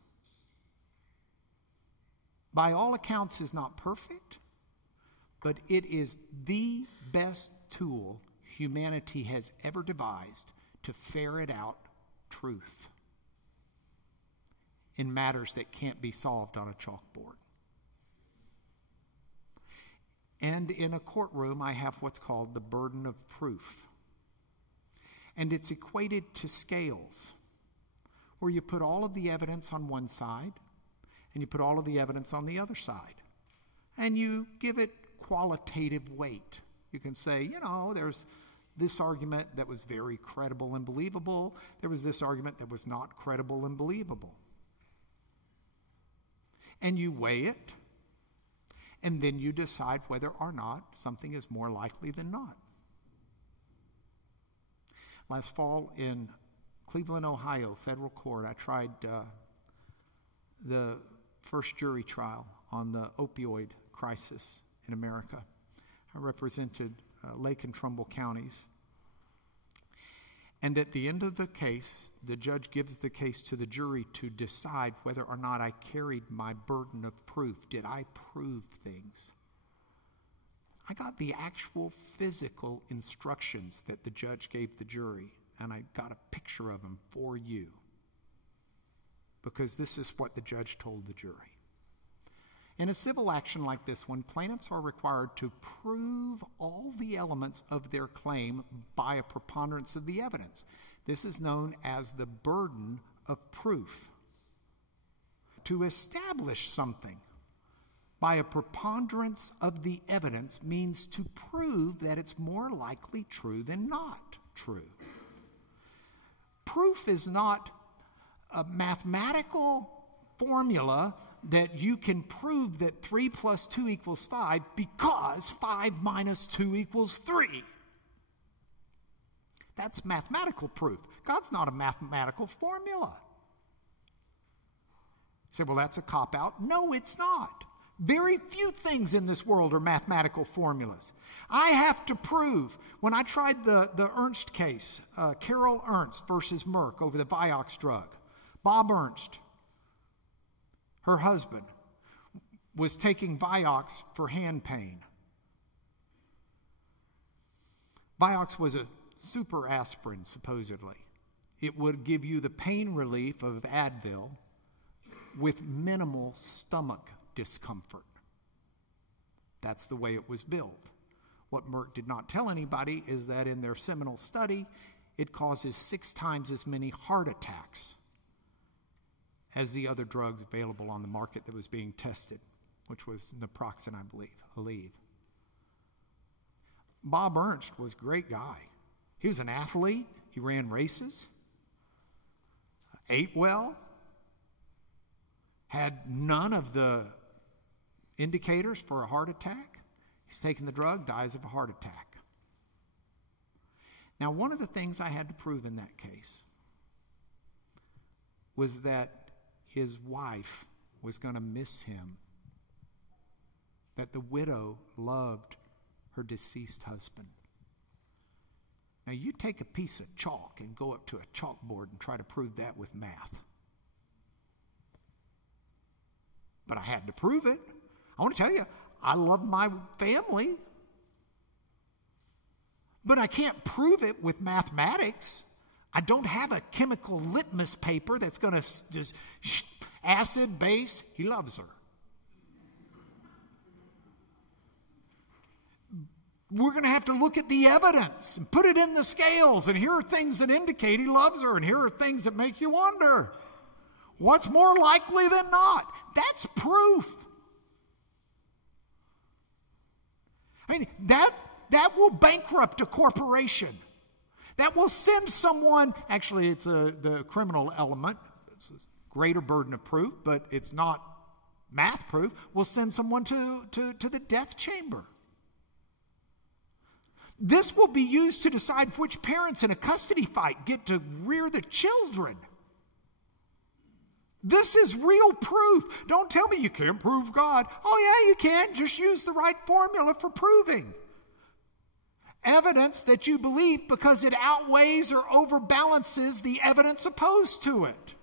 by all accounts, is not perfect, but it is the best tool humanity has ever devised to ferret out truth in matters that can't be solved on a chalkboard. And in a courtroom, I have what's called the burden of proof. And it's equated to scales, where you put all of the evidence on one side, and you put all of the evidence on the other side. And you give it qualitative weight. You can say, you know, there's this argument that was very credible and believable. There was this argument that was not credible and believable. And you weigh it, and then you decide whether or not something is more likely than not. Last fall in Cleveland, Ohio, federal court, I tried the first jury trial on the opioid crisis in America. I represented Lake and Trumbull counties. And at the end of the case, the judge gives the case to the jury to decide whether or not I carried my burden of proof. Did I prove things? I got the actual physical instructions that the judge gave the jury, and I got a picture of them for you, because this is what the judge told the jury. In a civil action like this one, plaintiffs are required to prove all the elements of their claim by a preponderance of the evidence. This is known as the burden of proof. To establish something by a preponderance of the evidence means to prove that it's more likely true than not true. Proof is not a mathematical formula that you can prove that 3 plus 2 equals 5 because 5 minus 2 equals 3. That's mathematical proof. God's not a mathematical formula. You say, well, that's a cop-out. No, it's not. Very few things in this world are mathematical formulas. I have to prove, when I tried the Ernst case, Carol Ernst versus Merck over the Vioxx drug, Bob Ernst, her husband, was taking Vioxx for hand pain. Vioxx was a super aspirin, supposedly. It would give you the pain relief of Advil with minimal stomach discomfort. That's the way it was billed. What Merck did not tell anybody is that in their seminal study, it causes 6 times as many heart attacks as the other drugs available on the market that was being tested, which was naproxen, I believe. Bob Ernst was a great guy. He was an athlete. He ran races, ate well, had none of the indicators for a heart attack. He's taken the drug, dies of a heart attack. Now, one of the things I had to prove in that case was that his wife was going to miss him, that the widow loved her deceased husband. Now, you take a piece of chalk and go up to a chalkboard and try to prove that with math. But I had to prove it. I want to tell you, I love my family. But I can't prove it with mathematics. I don't have a chemical litmus paper that's going to just acid, base. He loves her. We're going to have to look at the evidence and put it in the scales. And here are things that indicate he loves her. And here are things that make you wonder. What's more likely than not? That's proof. I mean, that will bankrupt a corporation. That will send someone, actually it's the criminal element, it's a greater burden of proof, but it's not math proof, will send someone to the death chamber. This will be used to decide which parents in a custody fight get to rear the children. This is real proof. Don't tell me you can't prove God. Oh yeah, you can. Just use the right formula for proving. Evidence that you believe because it outweighs or overbalances the evidence opposed to it.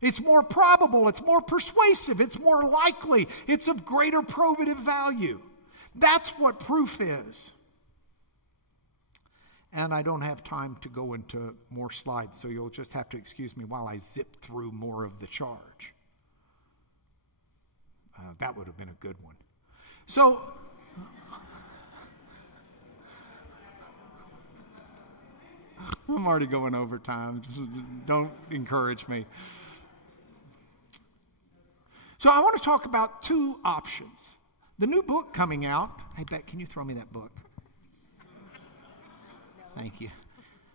It's more probable, it's more persuasive, it's more likely, it's of greater probative value. That's what proof is. And I don't have time to go into more slides, so you'll just have to excuse me while I zip through more of the charge. That would have been a good one. So, I'm already going over time. Just don't encourage me. So I want to talk about 2 options. The new book coming out. Hey, Beck, can you throw me that book? Thank you.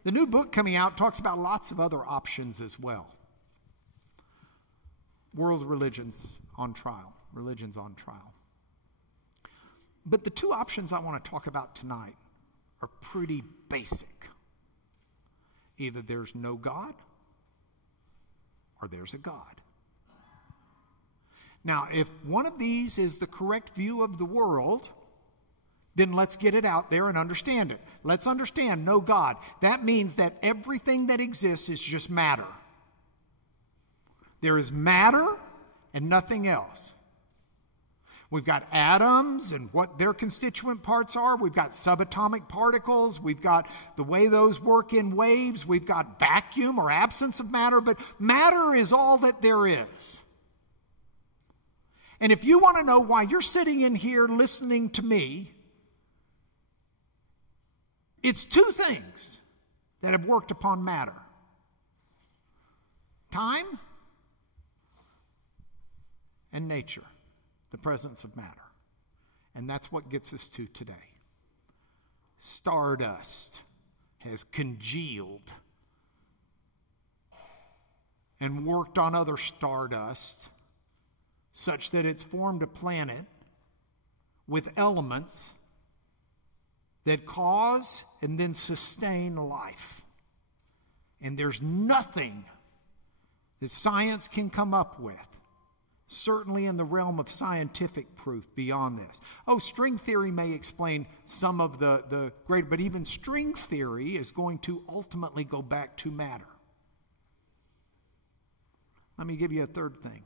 The new book coming out talks about lots of other options as well. World religions on trial. Religions on trial. But the 2 options I want to talk about tonight are pretty basic. Either there's no God or there's a God. Now, if one of these is the correct view of the world, then let's get it out there and understand it. Let's understand no God. That means that everything that exists is just matter. There is matter and nothing else. We've got atoms and what their constituent parts are. We've got subatomic particles. We've got the way those work in waves. We've got vacuum or absence of matter. But matter is all that there is. And if you want to know why you're sitting in here listening to me, it's 2 things. that have worked upon matter? Time and nature, the presence of matter. And that's what gets us to today. Stardust has congealed and worked on other stardust such that it's formed a planet with elements that cause and then sustain life. And there's nothing that science can come up with, certainly in the realm of scientific proof, beyond this. Oh, string theory may explain some of the greater, but even string theory is going to ultimately go back to matter. Let me give you a third thing.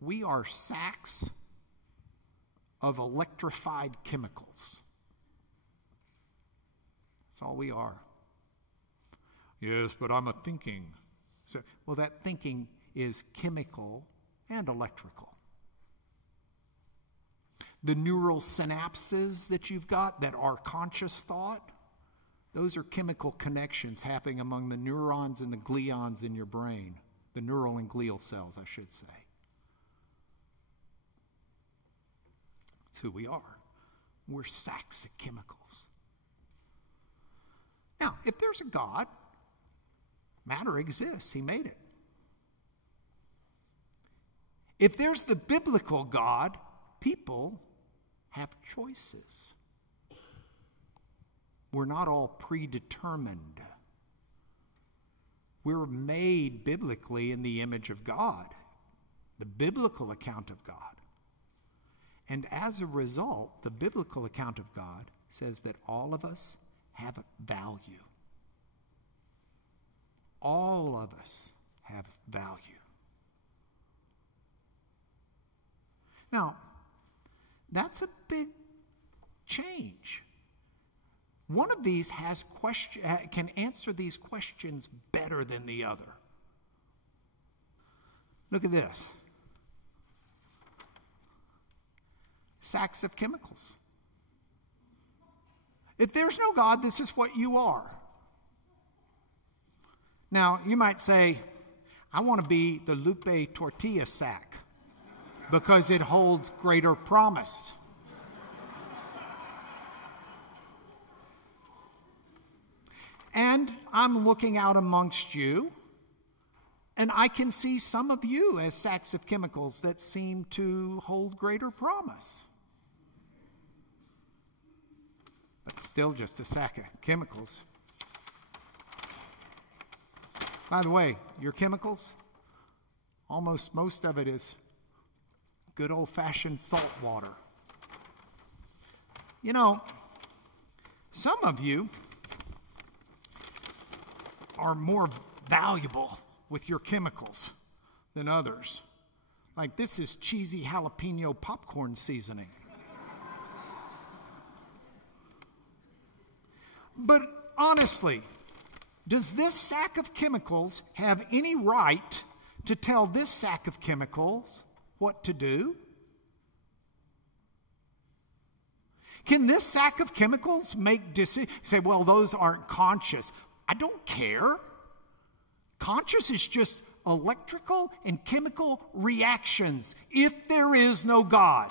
We are sacks of electrified chemicals. That's all we are. Yes, but I'm a thinking. So, well, that thinking is chemical and electrical. The neural synapses that you've got that are conscious thought, those are chemical connections happening among the neurons and the glions in your brain. The neural and glial cells, I should say. It's who we are. We're sacks of chemicals. Now, if there's a God, matter exists. He made it. If there's the biblical God, people have choices. We're not all predetermined. We're made biblically in the image of God, the biblical account of God. And as a result, the biblical account of God says that all of us have value. All of us have value. Now, that's a big change. One of these can answer these questions better than the other. Look at this. Sacks of chemicals. If there's no God, this is what you are. Now, you might say, I want to be the Lupe tortilla sack because it holds greater promise. And I'm looking out amongst you, and I can see some of you as sacks of chemicals that seem to hold greater promise. But still just a sack of chemicals. By the way, your chemicals, almost most of it is good old-fashioned salt water. You know, some of you are more valuable with your chemicals than others. Like this is cheesy jalapeno popcorn seasoning. But honestly, does this sack of chemicals have any right to tell this sack of chemicals what to do? Can this sack of chemicals make decisions? Say, well, those aren't conscious. I don't care. Conscious is just electrical and chemical reactions if there is no God.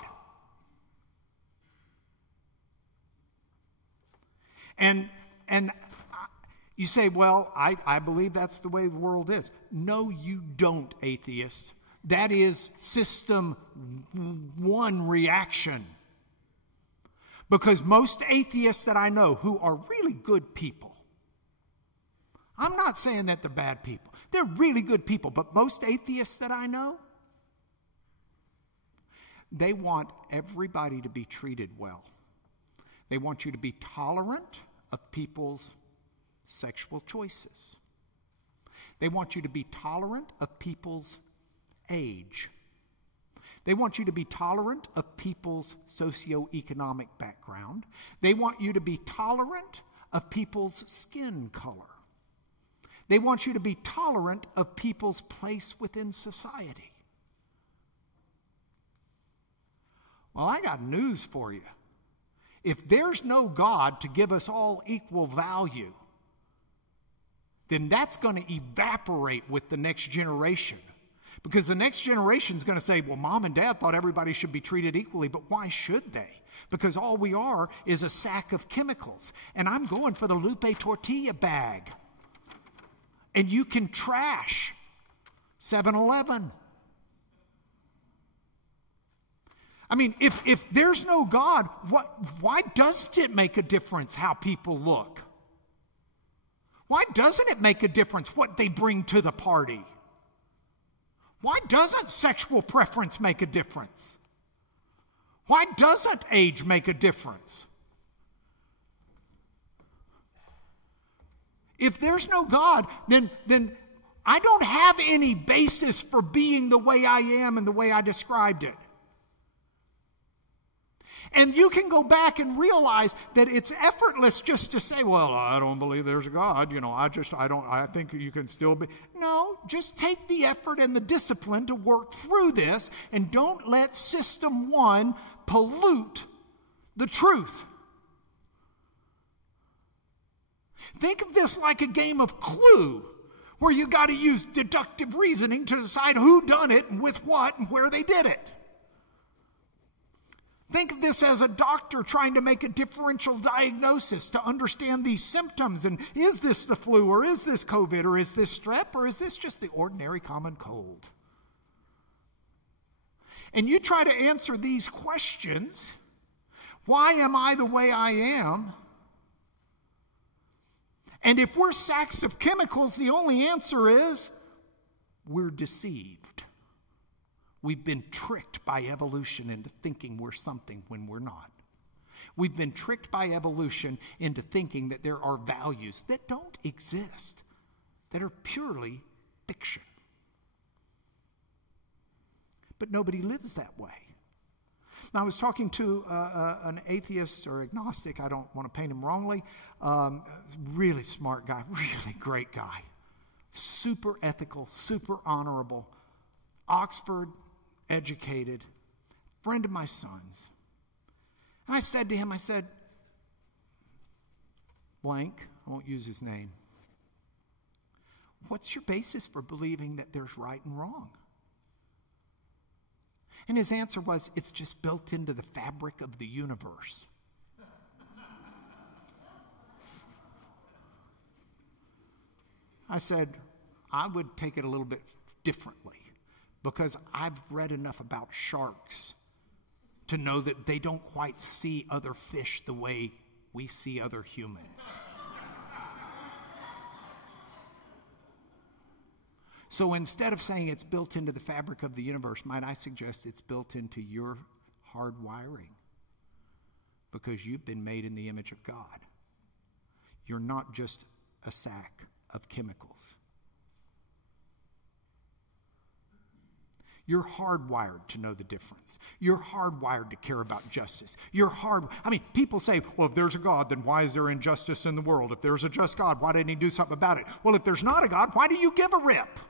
And you say, well, I believe that's the way the world is. No, you don't, atheist. That is system one reaction. Because most atheists that I know who are really good people, I'm not saying that they're bad people. They're really good people, but most atheists that I know, they want everybody to be treated well. They want you to be tolerant of people's sexual choices. They want you to be tolerant of people's age. They want you to be tolerant of people's socioeconomic background. They want you to be tolerant of people's skin color. They want you to be tolerant of people's place within society. Well, I got news for you. If there's no God to give us all equal value, then that's going to evaporate with the next generation. Because the next generation is going to say, well, Mom and Dad thought everybody should be treated equally, but why should they? Because all we are is a sack of chemicals. And I'm going for the Lupe tortilla bag. And you can trash 7-Eleven. I mean, if there's no God, why doesn't it make a difference how people look? Why doesn't it make a difference what they bring to the party? Why doesn't sexual preference make a difference? Why doesn't age make a difference? If there's no God, then I don't have any basis for being the way I am and the way I described it. And you can go back and realize that it's effortless just to say, well, I don't believe there's a God. I think you can still be. No, just take the effort and the discipline to work through this, and don't let System 1 pollute the truth. Think of this like a game of Clue, where you got to use deductive reasoning to decide who done it and with what and where they did it. Think of this as a doctor trying to make a differential diagnosis to understand these symptoms. And is this the flu, or is this COVID, or is this strep, or is this just the ordinary common cold? And you try to answer these questions. Why am I the way I am? And if we're sacks of chemicals, the only answer is we're deceived. We've been tricked by evolution into thinking we're something when we're not. We've been tricked by evolution into thinking that there are values that don't exist, that are purely fiction. But nobody lives that way. Now, I was talking to an atheist or agnostic. I don't want to paint him wrongly. Really smart guy, really great guy. Super ethical, super honorable. Oxford educated, friend of my son's. And I said to him, blank, I won't use his name. What's your basis for believing that there's right and wrong? And his answer was, it's just built into the fabric of the universe. I said, I would take it a little bit differently, because I've read enough about sharks to know that they don't quite see other fish the way we see other humans. So instead of saying it's built into the fabric of the universe, might I suggest it's built into your hard wiring? Because you've been made in the image of God. You're not just a sack of chemicals. You're hardwired to know the difference. You're hardwired to care about justice. People say, well, if there's a God, then why is there injustice in the world? If there's a just God, why didn't he do something about it? Well, if there's not a God, why do you give a rip?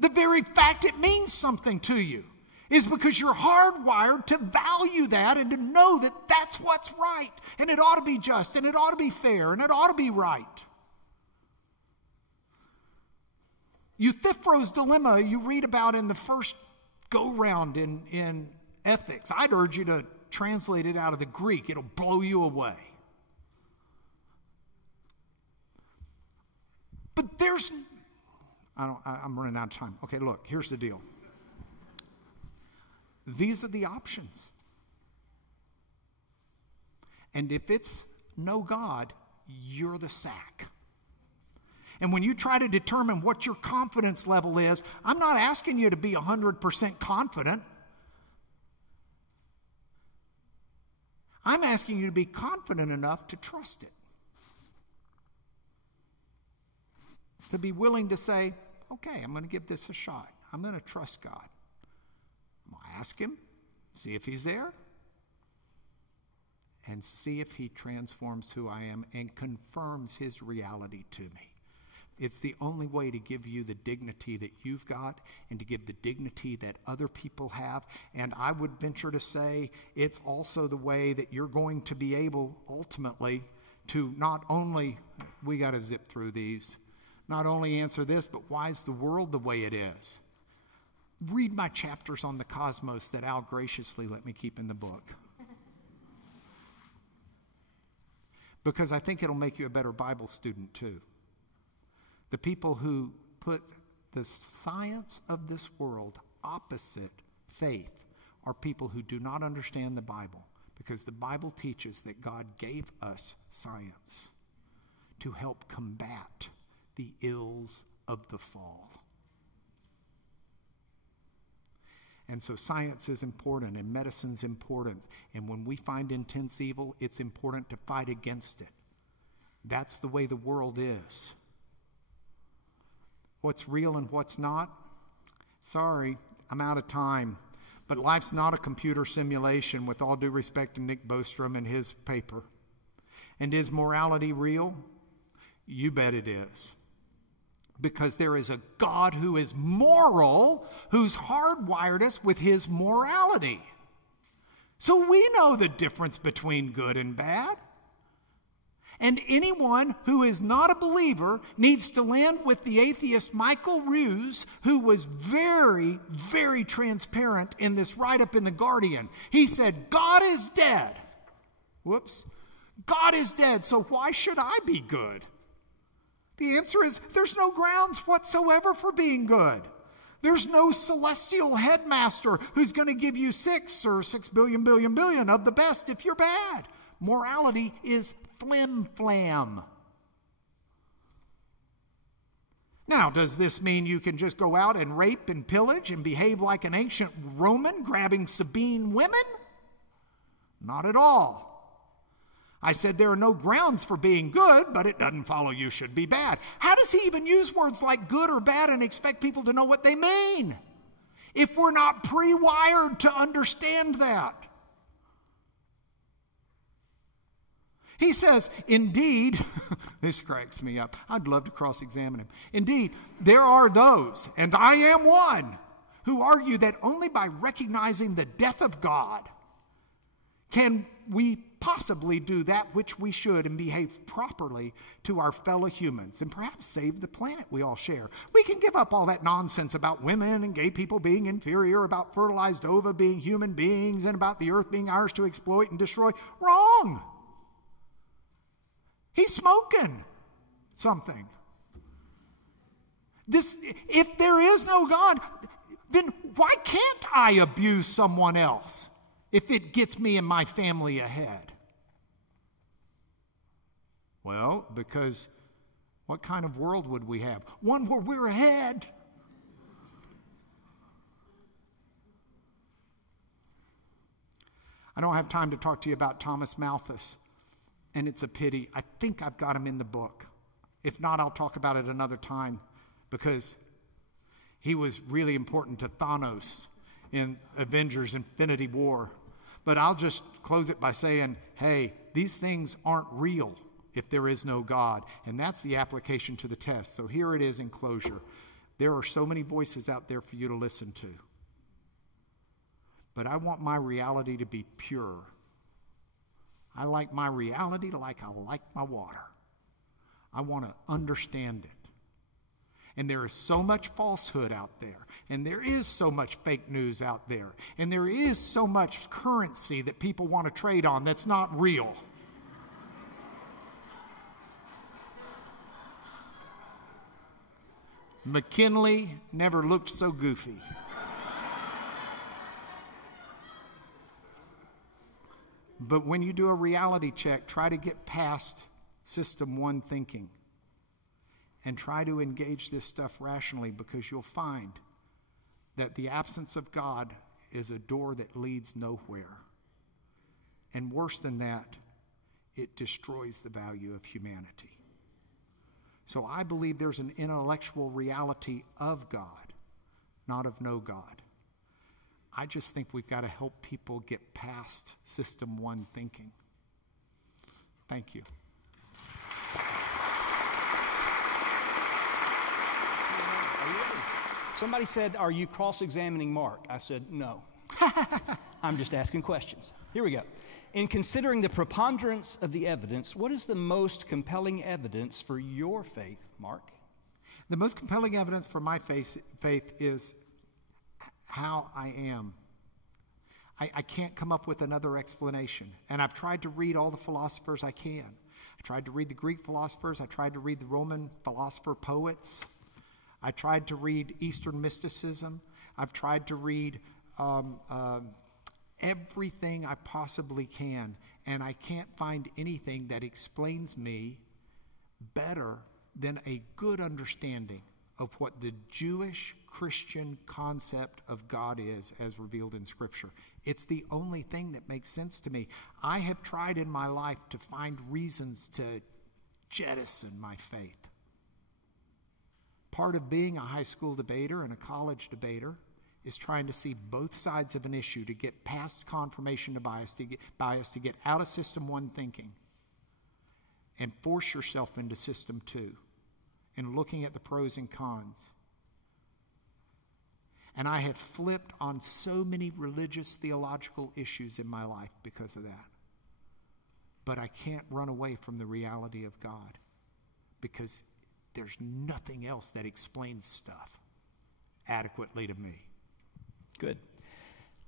The very fact it means something to you is because you're hardwired to value that and to know that that's what's right. And it ought to be just, and it ought to be fair, and it ought to be right. Euthyphro's dilemma you read about in the first go-round in ethics. I'd urge you to translate it out of the Greek. It'll blow you away. But I'm running out of time. Okay, look, here's the deal. These are the options. And if it's no God, you're the sack. And when you try to determine what your confidence level is, I'm not asking you to be 100% confident. I'm asking you to be confident enough to trust it. To be willing to say, okay, I'm going to give this a shot. I'm going to trust God. I'm going to ask him, see if he's there, and see if he transforms who I am and confirms his reality to me. It's the only way to give you the dignity that you've got and to give the dignity that other people have. And I would venture to say it's also the way that you're going to be able ultimately to not only, we got to zip through these, not only answer this, but why is the world the way it is? Read my chapters on the cosmos that Al graciously let me keep in the book. Because I think it'll make you a better Bible student too. The people who put the science of this world opposite faith are people who do not understand the Bible, because the Bible teaches that God gave us science to help combat the ills of the fall. And so science is important and medicine's important. And when we find intense evil, it's important to fight against it. That's the way the world is. What's real and what's not? Sorry, I'm out of time. But life's not a computer simulation, with all due respect to Nick Bostrom and his paper. And is morality real? You bet it is. Because there is a God who is moral, who's hardwired us with his morality. So we know the difference between good and bad. And anyone who is not a believer needs to land with the atheist Michael Ruse, who was very, very transparent in this write-up in The Guardian. He said, God is dead. Whoops. God is dead, so why should I be good? The answer is there's no grounds whatsoever for being good. There's no celestial headmaster who's going to give you 6 or 6 billion of the best if you're bad. Morality is flim-flam. Now, does this mean you can just go out and rape and pillage and behave like an ancient Roman grabbing Sabine women? Not at all. I said there are no grounds for being good, but it doesn't follow you should be bad. How does he even use words like good or bad and expect people to know what they mean if we're not pre-wired to understand that? He says, indeed, this cracks me up. I'd love to cross-examine him. Indeed, there are those, and I am one, who argue that only by recognizing the death of God can we possibly do that which we should and behave properly to our fellow humans and perhaps save the planet we all share. We can give up all that nonsense about women and gay people being inferior, about fertilized ova being human beings, and about the earth being ours to exploit and destroy. Wrong. He's smoking something. If there is no God, then why can't I abuse someone else if it gets me and my family ahead? Well, because what kind of world would we have? One where we're ahead. I don't have time to talk to you about Thomas Malthus, and it's a pity. I think I've got him in the book. If not, I'll talk about it another time, because he was really important to Thanos in Avengers Infinity War. But I'll just close it by saying, hey, these things aren't real if there is no God. And that's the application to the test. So here it is in closure. There are so many voices out there for you to listen to. But I want my reality to be pure. I like my reality like I like my water. I want to understand it. And there is so much falsehood out there. And there is so much fake news out there. And there is so much currency that people want to trade on that's not real. McKinley never looked so goofy. But when you do a reality check, try to get past System 1 thinking and try to engage this stuff rationally, because you'll find that the absence of God is a door that leads nowhere. And worse than that, it destroys the value of humanity. So I believe there's an intellectual reality of God, not of no God. I just think we've got to help people get past System 1 thinking. Thank you. Somebody said, are you cross-examining Mark? I said, no. I'm just asking questions. Here we go. In considering the preponderance of the evidence, what is the most compelling evidence for your faith, Mark? The most compelling evidence for my faith is how I am. I can't come up with another explanation. And I've tried to read all the philosophers I can. I tried to read the Greek philosophers. I tried to read the Roman philosopher poets. I tried to read Eastern mysticism. I've tried to read everything I possibly can. And I can't find anything that explains me better than a good understanding of what the Jewish Christian concept of God is as revealed in Scripture. It's the only thing that makes sense to me. I have tried in my life to find reasons to jettison my faith. Part of being a high school debater and a college debater is trying to see both sides of an issue, to get past confirmation bias, to get out of system one thinking and force yourself into system two and looking at the pros and cons. And I have flipped on so many religious, theological issues in my life because of that. But I can't run away from the reality of God, because there's nothing else that explains stuff adequately to me. Good.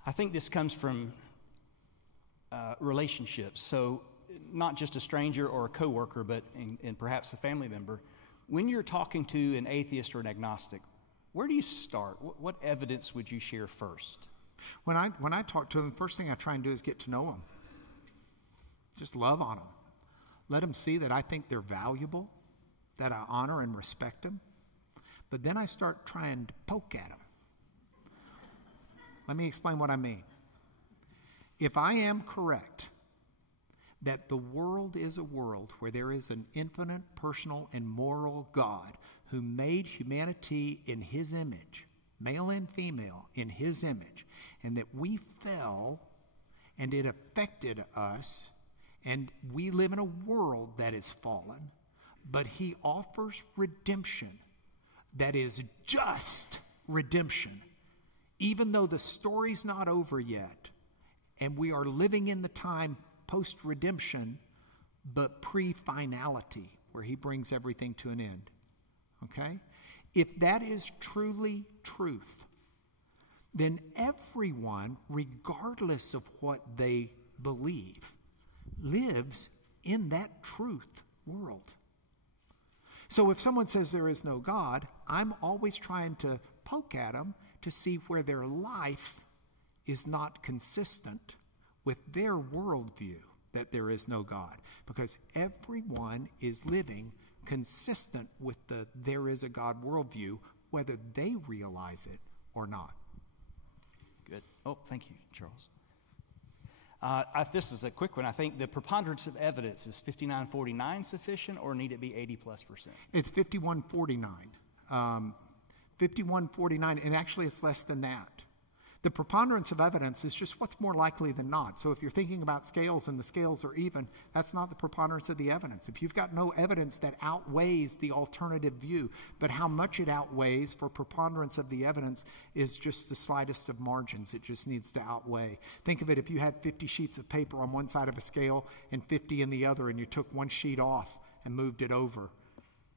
I think this comes from relationships. So not just a stranger or a coworker, but and perhaps a family member. When you're talking to an atheist or an agnostic, where do you start? What evidence would you share first? When I talk to them, the first thing I try and do is get to know them. Just love on them. Let them see that I think they're valuable, that I honor and respect them. But then I start trying to poke at them. Let me explain what I mean. If I am correct that the world is a world where there is an infinite, personal, and moral God who made humanity in his image, male and female, in his image, and that we fell and it affected us, and we live in a world that is fallen, but he offers redemption that is just redemption, even though the story's not over yet, and we are living in the time post-redemption, but pre-finality, where he brings everything to an end. Okay? If that is truly truth, then everyone, regardless of what they believe, lives in that truth world. So if someone says there is no God, I'm always trying to poke at them to see where their life is not consistent with their worldview that there is no God. Because everyone is living consistent with the there is a God worldview, whether they realize it or not. Good. Oh, thank you, Charles. This is a quick one. I think the preponderance of evidence, is 59-49 sufficient, or need it be 80+%? It's 51-49. 51-49, and actually it's less than that. The preponderance of evidence is just what's more likely than not. So if you're thinking about scales and the scales are even, that's not the preponderance of the evidence. If you've got no evidence that outweighs the alternative view, but how much it outweighs for preponderance of the evidence is just the slightest of margins. It just needs to outweigh. Think of it, if you had 50 sheets of paper on one side of a scale and 50 in the other, and you took one sheet off and moved it over,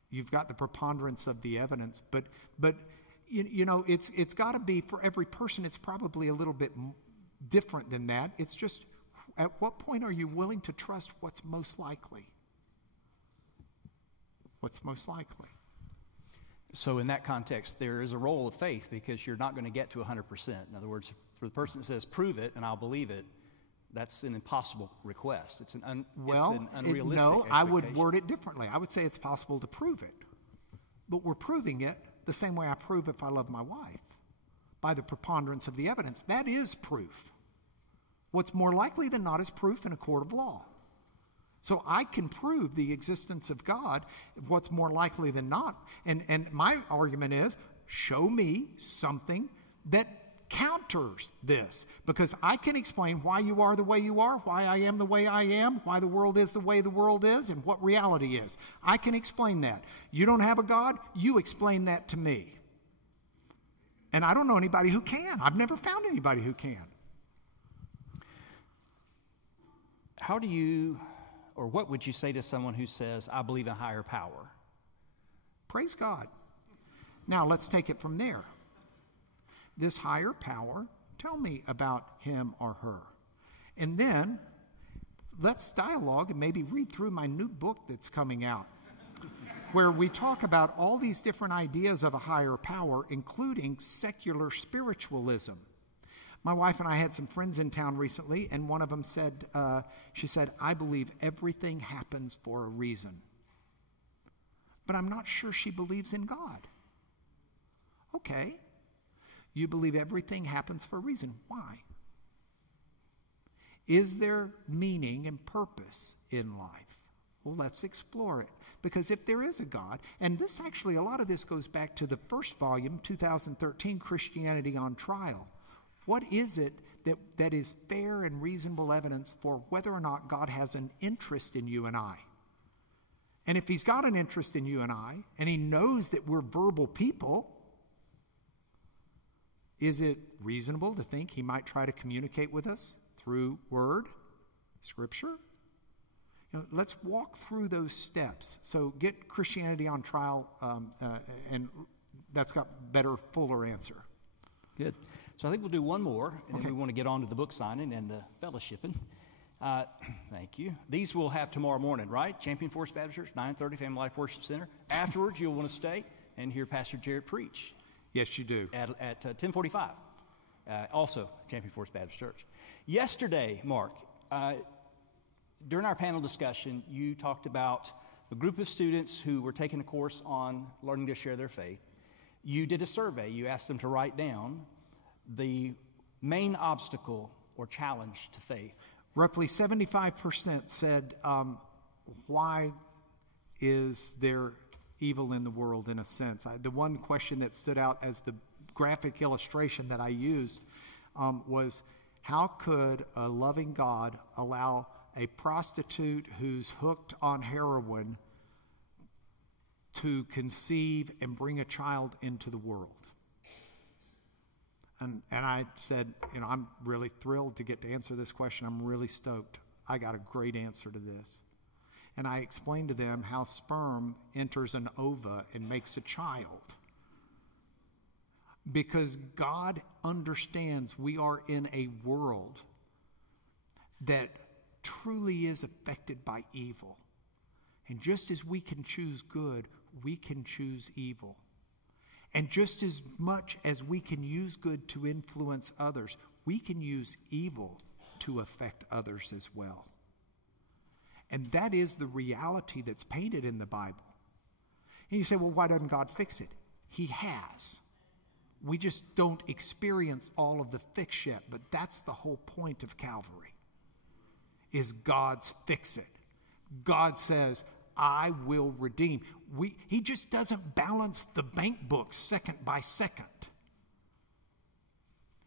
you've got the preponderance of the evidence. But you know, it's got to be, for every person, it's probably a little bit different than that. It's just, at what point are you willing to trust what's most likely? What's most likely? So in that context, there is a role of faith, because you're not going to get to 100%. In other words, for the person that says, prove it and I'll believe it, that's an impossible request. It's an unrealistic expectation. I would word it differently. I would say it's possible to prove it. But we're proving it the same way I prove if I love my wife, by the preponderance of the evidence. That is proof. What's more likely than not is proof in a court of law. So I can prove the existence of God, what's more likely than not. And my argument is, show me something that counters this, because I can explain why you are the way you are, why I am the way I am, why the world is the way the world is, and what reality is. I can explain that. You don't have a God? You explain that to me. And I don't know anybody who can. I've never found anybody who can. How do you, or what would you say to someone who says, I believe in higher power? Praise God. Now let's take it from there. This higher power, tell me about him or her. And then let's dialogue and maybe read through my new book that's coming out, where we talk about all these different ideas of a higher power, including secular spiritualism. My wife and I had some friends in town recently, and one of them said, she said, I believe everything happens for a reason. But I'm not sure she believes in God. Okay, you believe everything happens for a reason. Why? Is there meaning and purpose in life? Well, let's explore it. Because if there is a God, and this actually, a lot of this goes back to the first volume, 2013, Christianity on Trial. What is it that is fair and reasonable evidence for whether or not God has an interest in you and I? And if he's got an interest in you and I, and he knows that we're verbal people, is it reasonable to think he might try to communicate with us through word, scripture? You know, let's walk through those steps. So get Christianity on Trial, and that's got better, fuller answer. Good. So I think we'll do one more, and then we want to get on to the book signing and the fellowshipping. Thank you. These we'll have tomorrow morning, right? Champion Forest Baptist Church, 9:30, Family Life Worship Center. Afterwards, you'll want to stay and hear Pastor Jared preach. Yes, you do. At 10:45, also Champion Forest Baptist Church. Yesterday, Mark, during our panel discussion, you talked about a group of students who were taking a course on learning to share their faith. You did a survey. You asked them to write down the main obstacle or challenge to faith. Roughly 75% said, why is there evil in the world, in a sense? The one question that stood out as the graphic illustration that I used was, how could a loving God allow a prostitute who's hooked on heroin to conceive and bring a child into the world? And I said, you know, I'm really thrilled to get to answer this question. I'm really stoked. I got a great answer to this. And I explained to them how sperm enters an ova and makes a child. Because God understands we are in a world that truly is affected by evil. And just as we can choose good, we can choose evil. And just as much as we can use good to influence others, we can use evil to affect others as well. And that is the reality that's painted in the Bible. And you say, well, why doesn't God fix it? He has. We just don't experience all of the fix yet, but that's the whole point of Calvary, is God's fix it. God says, I will redeem. He just doesn't balance the bank books second by second.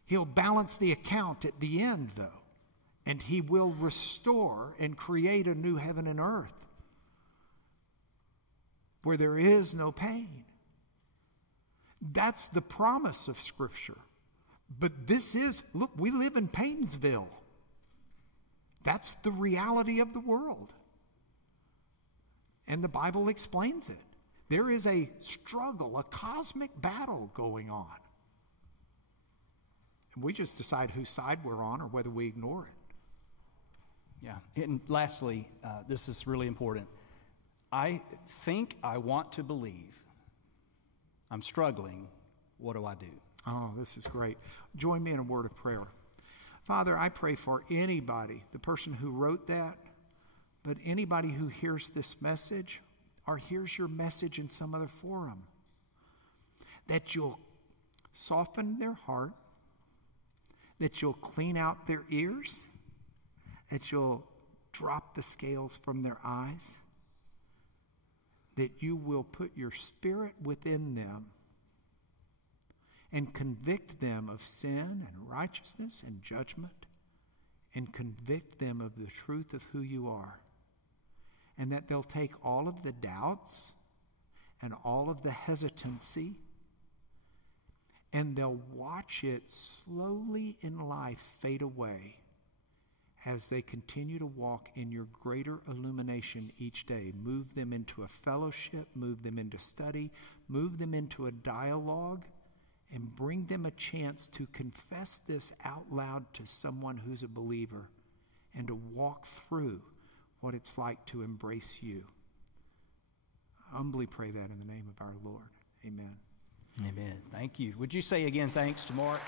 He'll balance the account at the end, though, and he will restore and create a new heaven and earth where there is no pain. That's the promise of Scripture. But this is, look, we live in Paynesville. That's the reality of the world. And the Bible explains it. There is a struggle, a cosmic battle going on. And we just decide whose side we're on or whether we ignore it. Yeah. And lastly, this is really important. I think I want to believe. I'm struggling. What do I do? Oh, this is great. Join me in a word of prayer. Father, I pray for anybody, the person who wrote that, but anybody who hears this message or hears your message in some other forum, that you'll soften their heart, that you'll clean out their ears, that you'll drop the scales from their eyes, that you will put your Spirit within them and convict them of sin and righteousness and judgment, and convict them of the truth of who you are. And that they'll take all of the doubts and all of the hesitancy And they'll watch it slowly in life fade away as they continue to walk in your greater illumination each day. Move them into a fellowship, move them into study, move them into a dialogue, and bring them a chance to confess this out loud to someone who's a believer and to walk through what it's like to embrace you. I humbly pray that in the name of our Lord. Amen. Amen. Thank you. Would you say again thanks to Mark?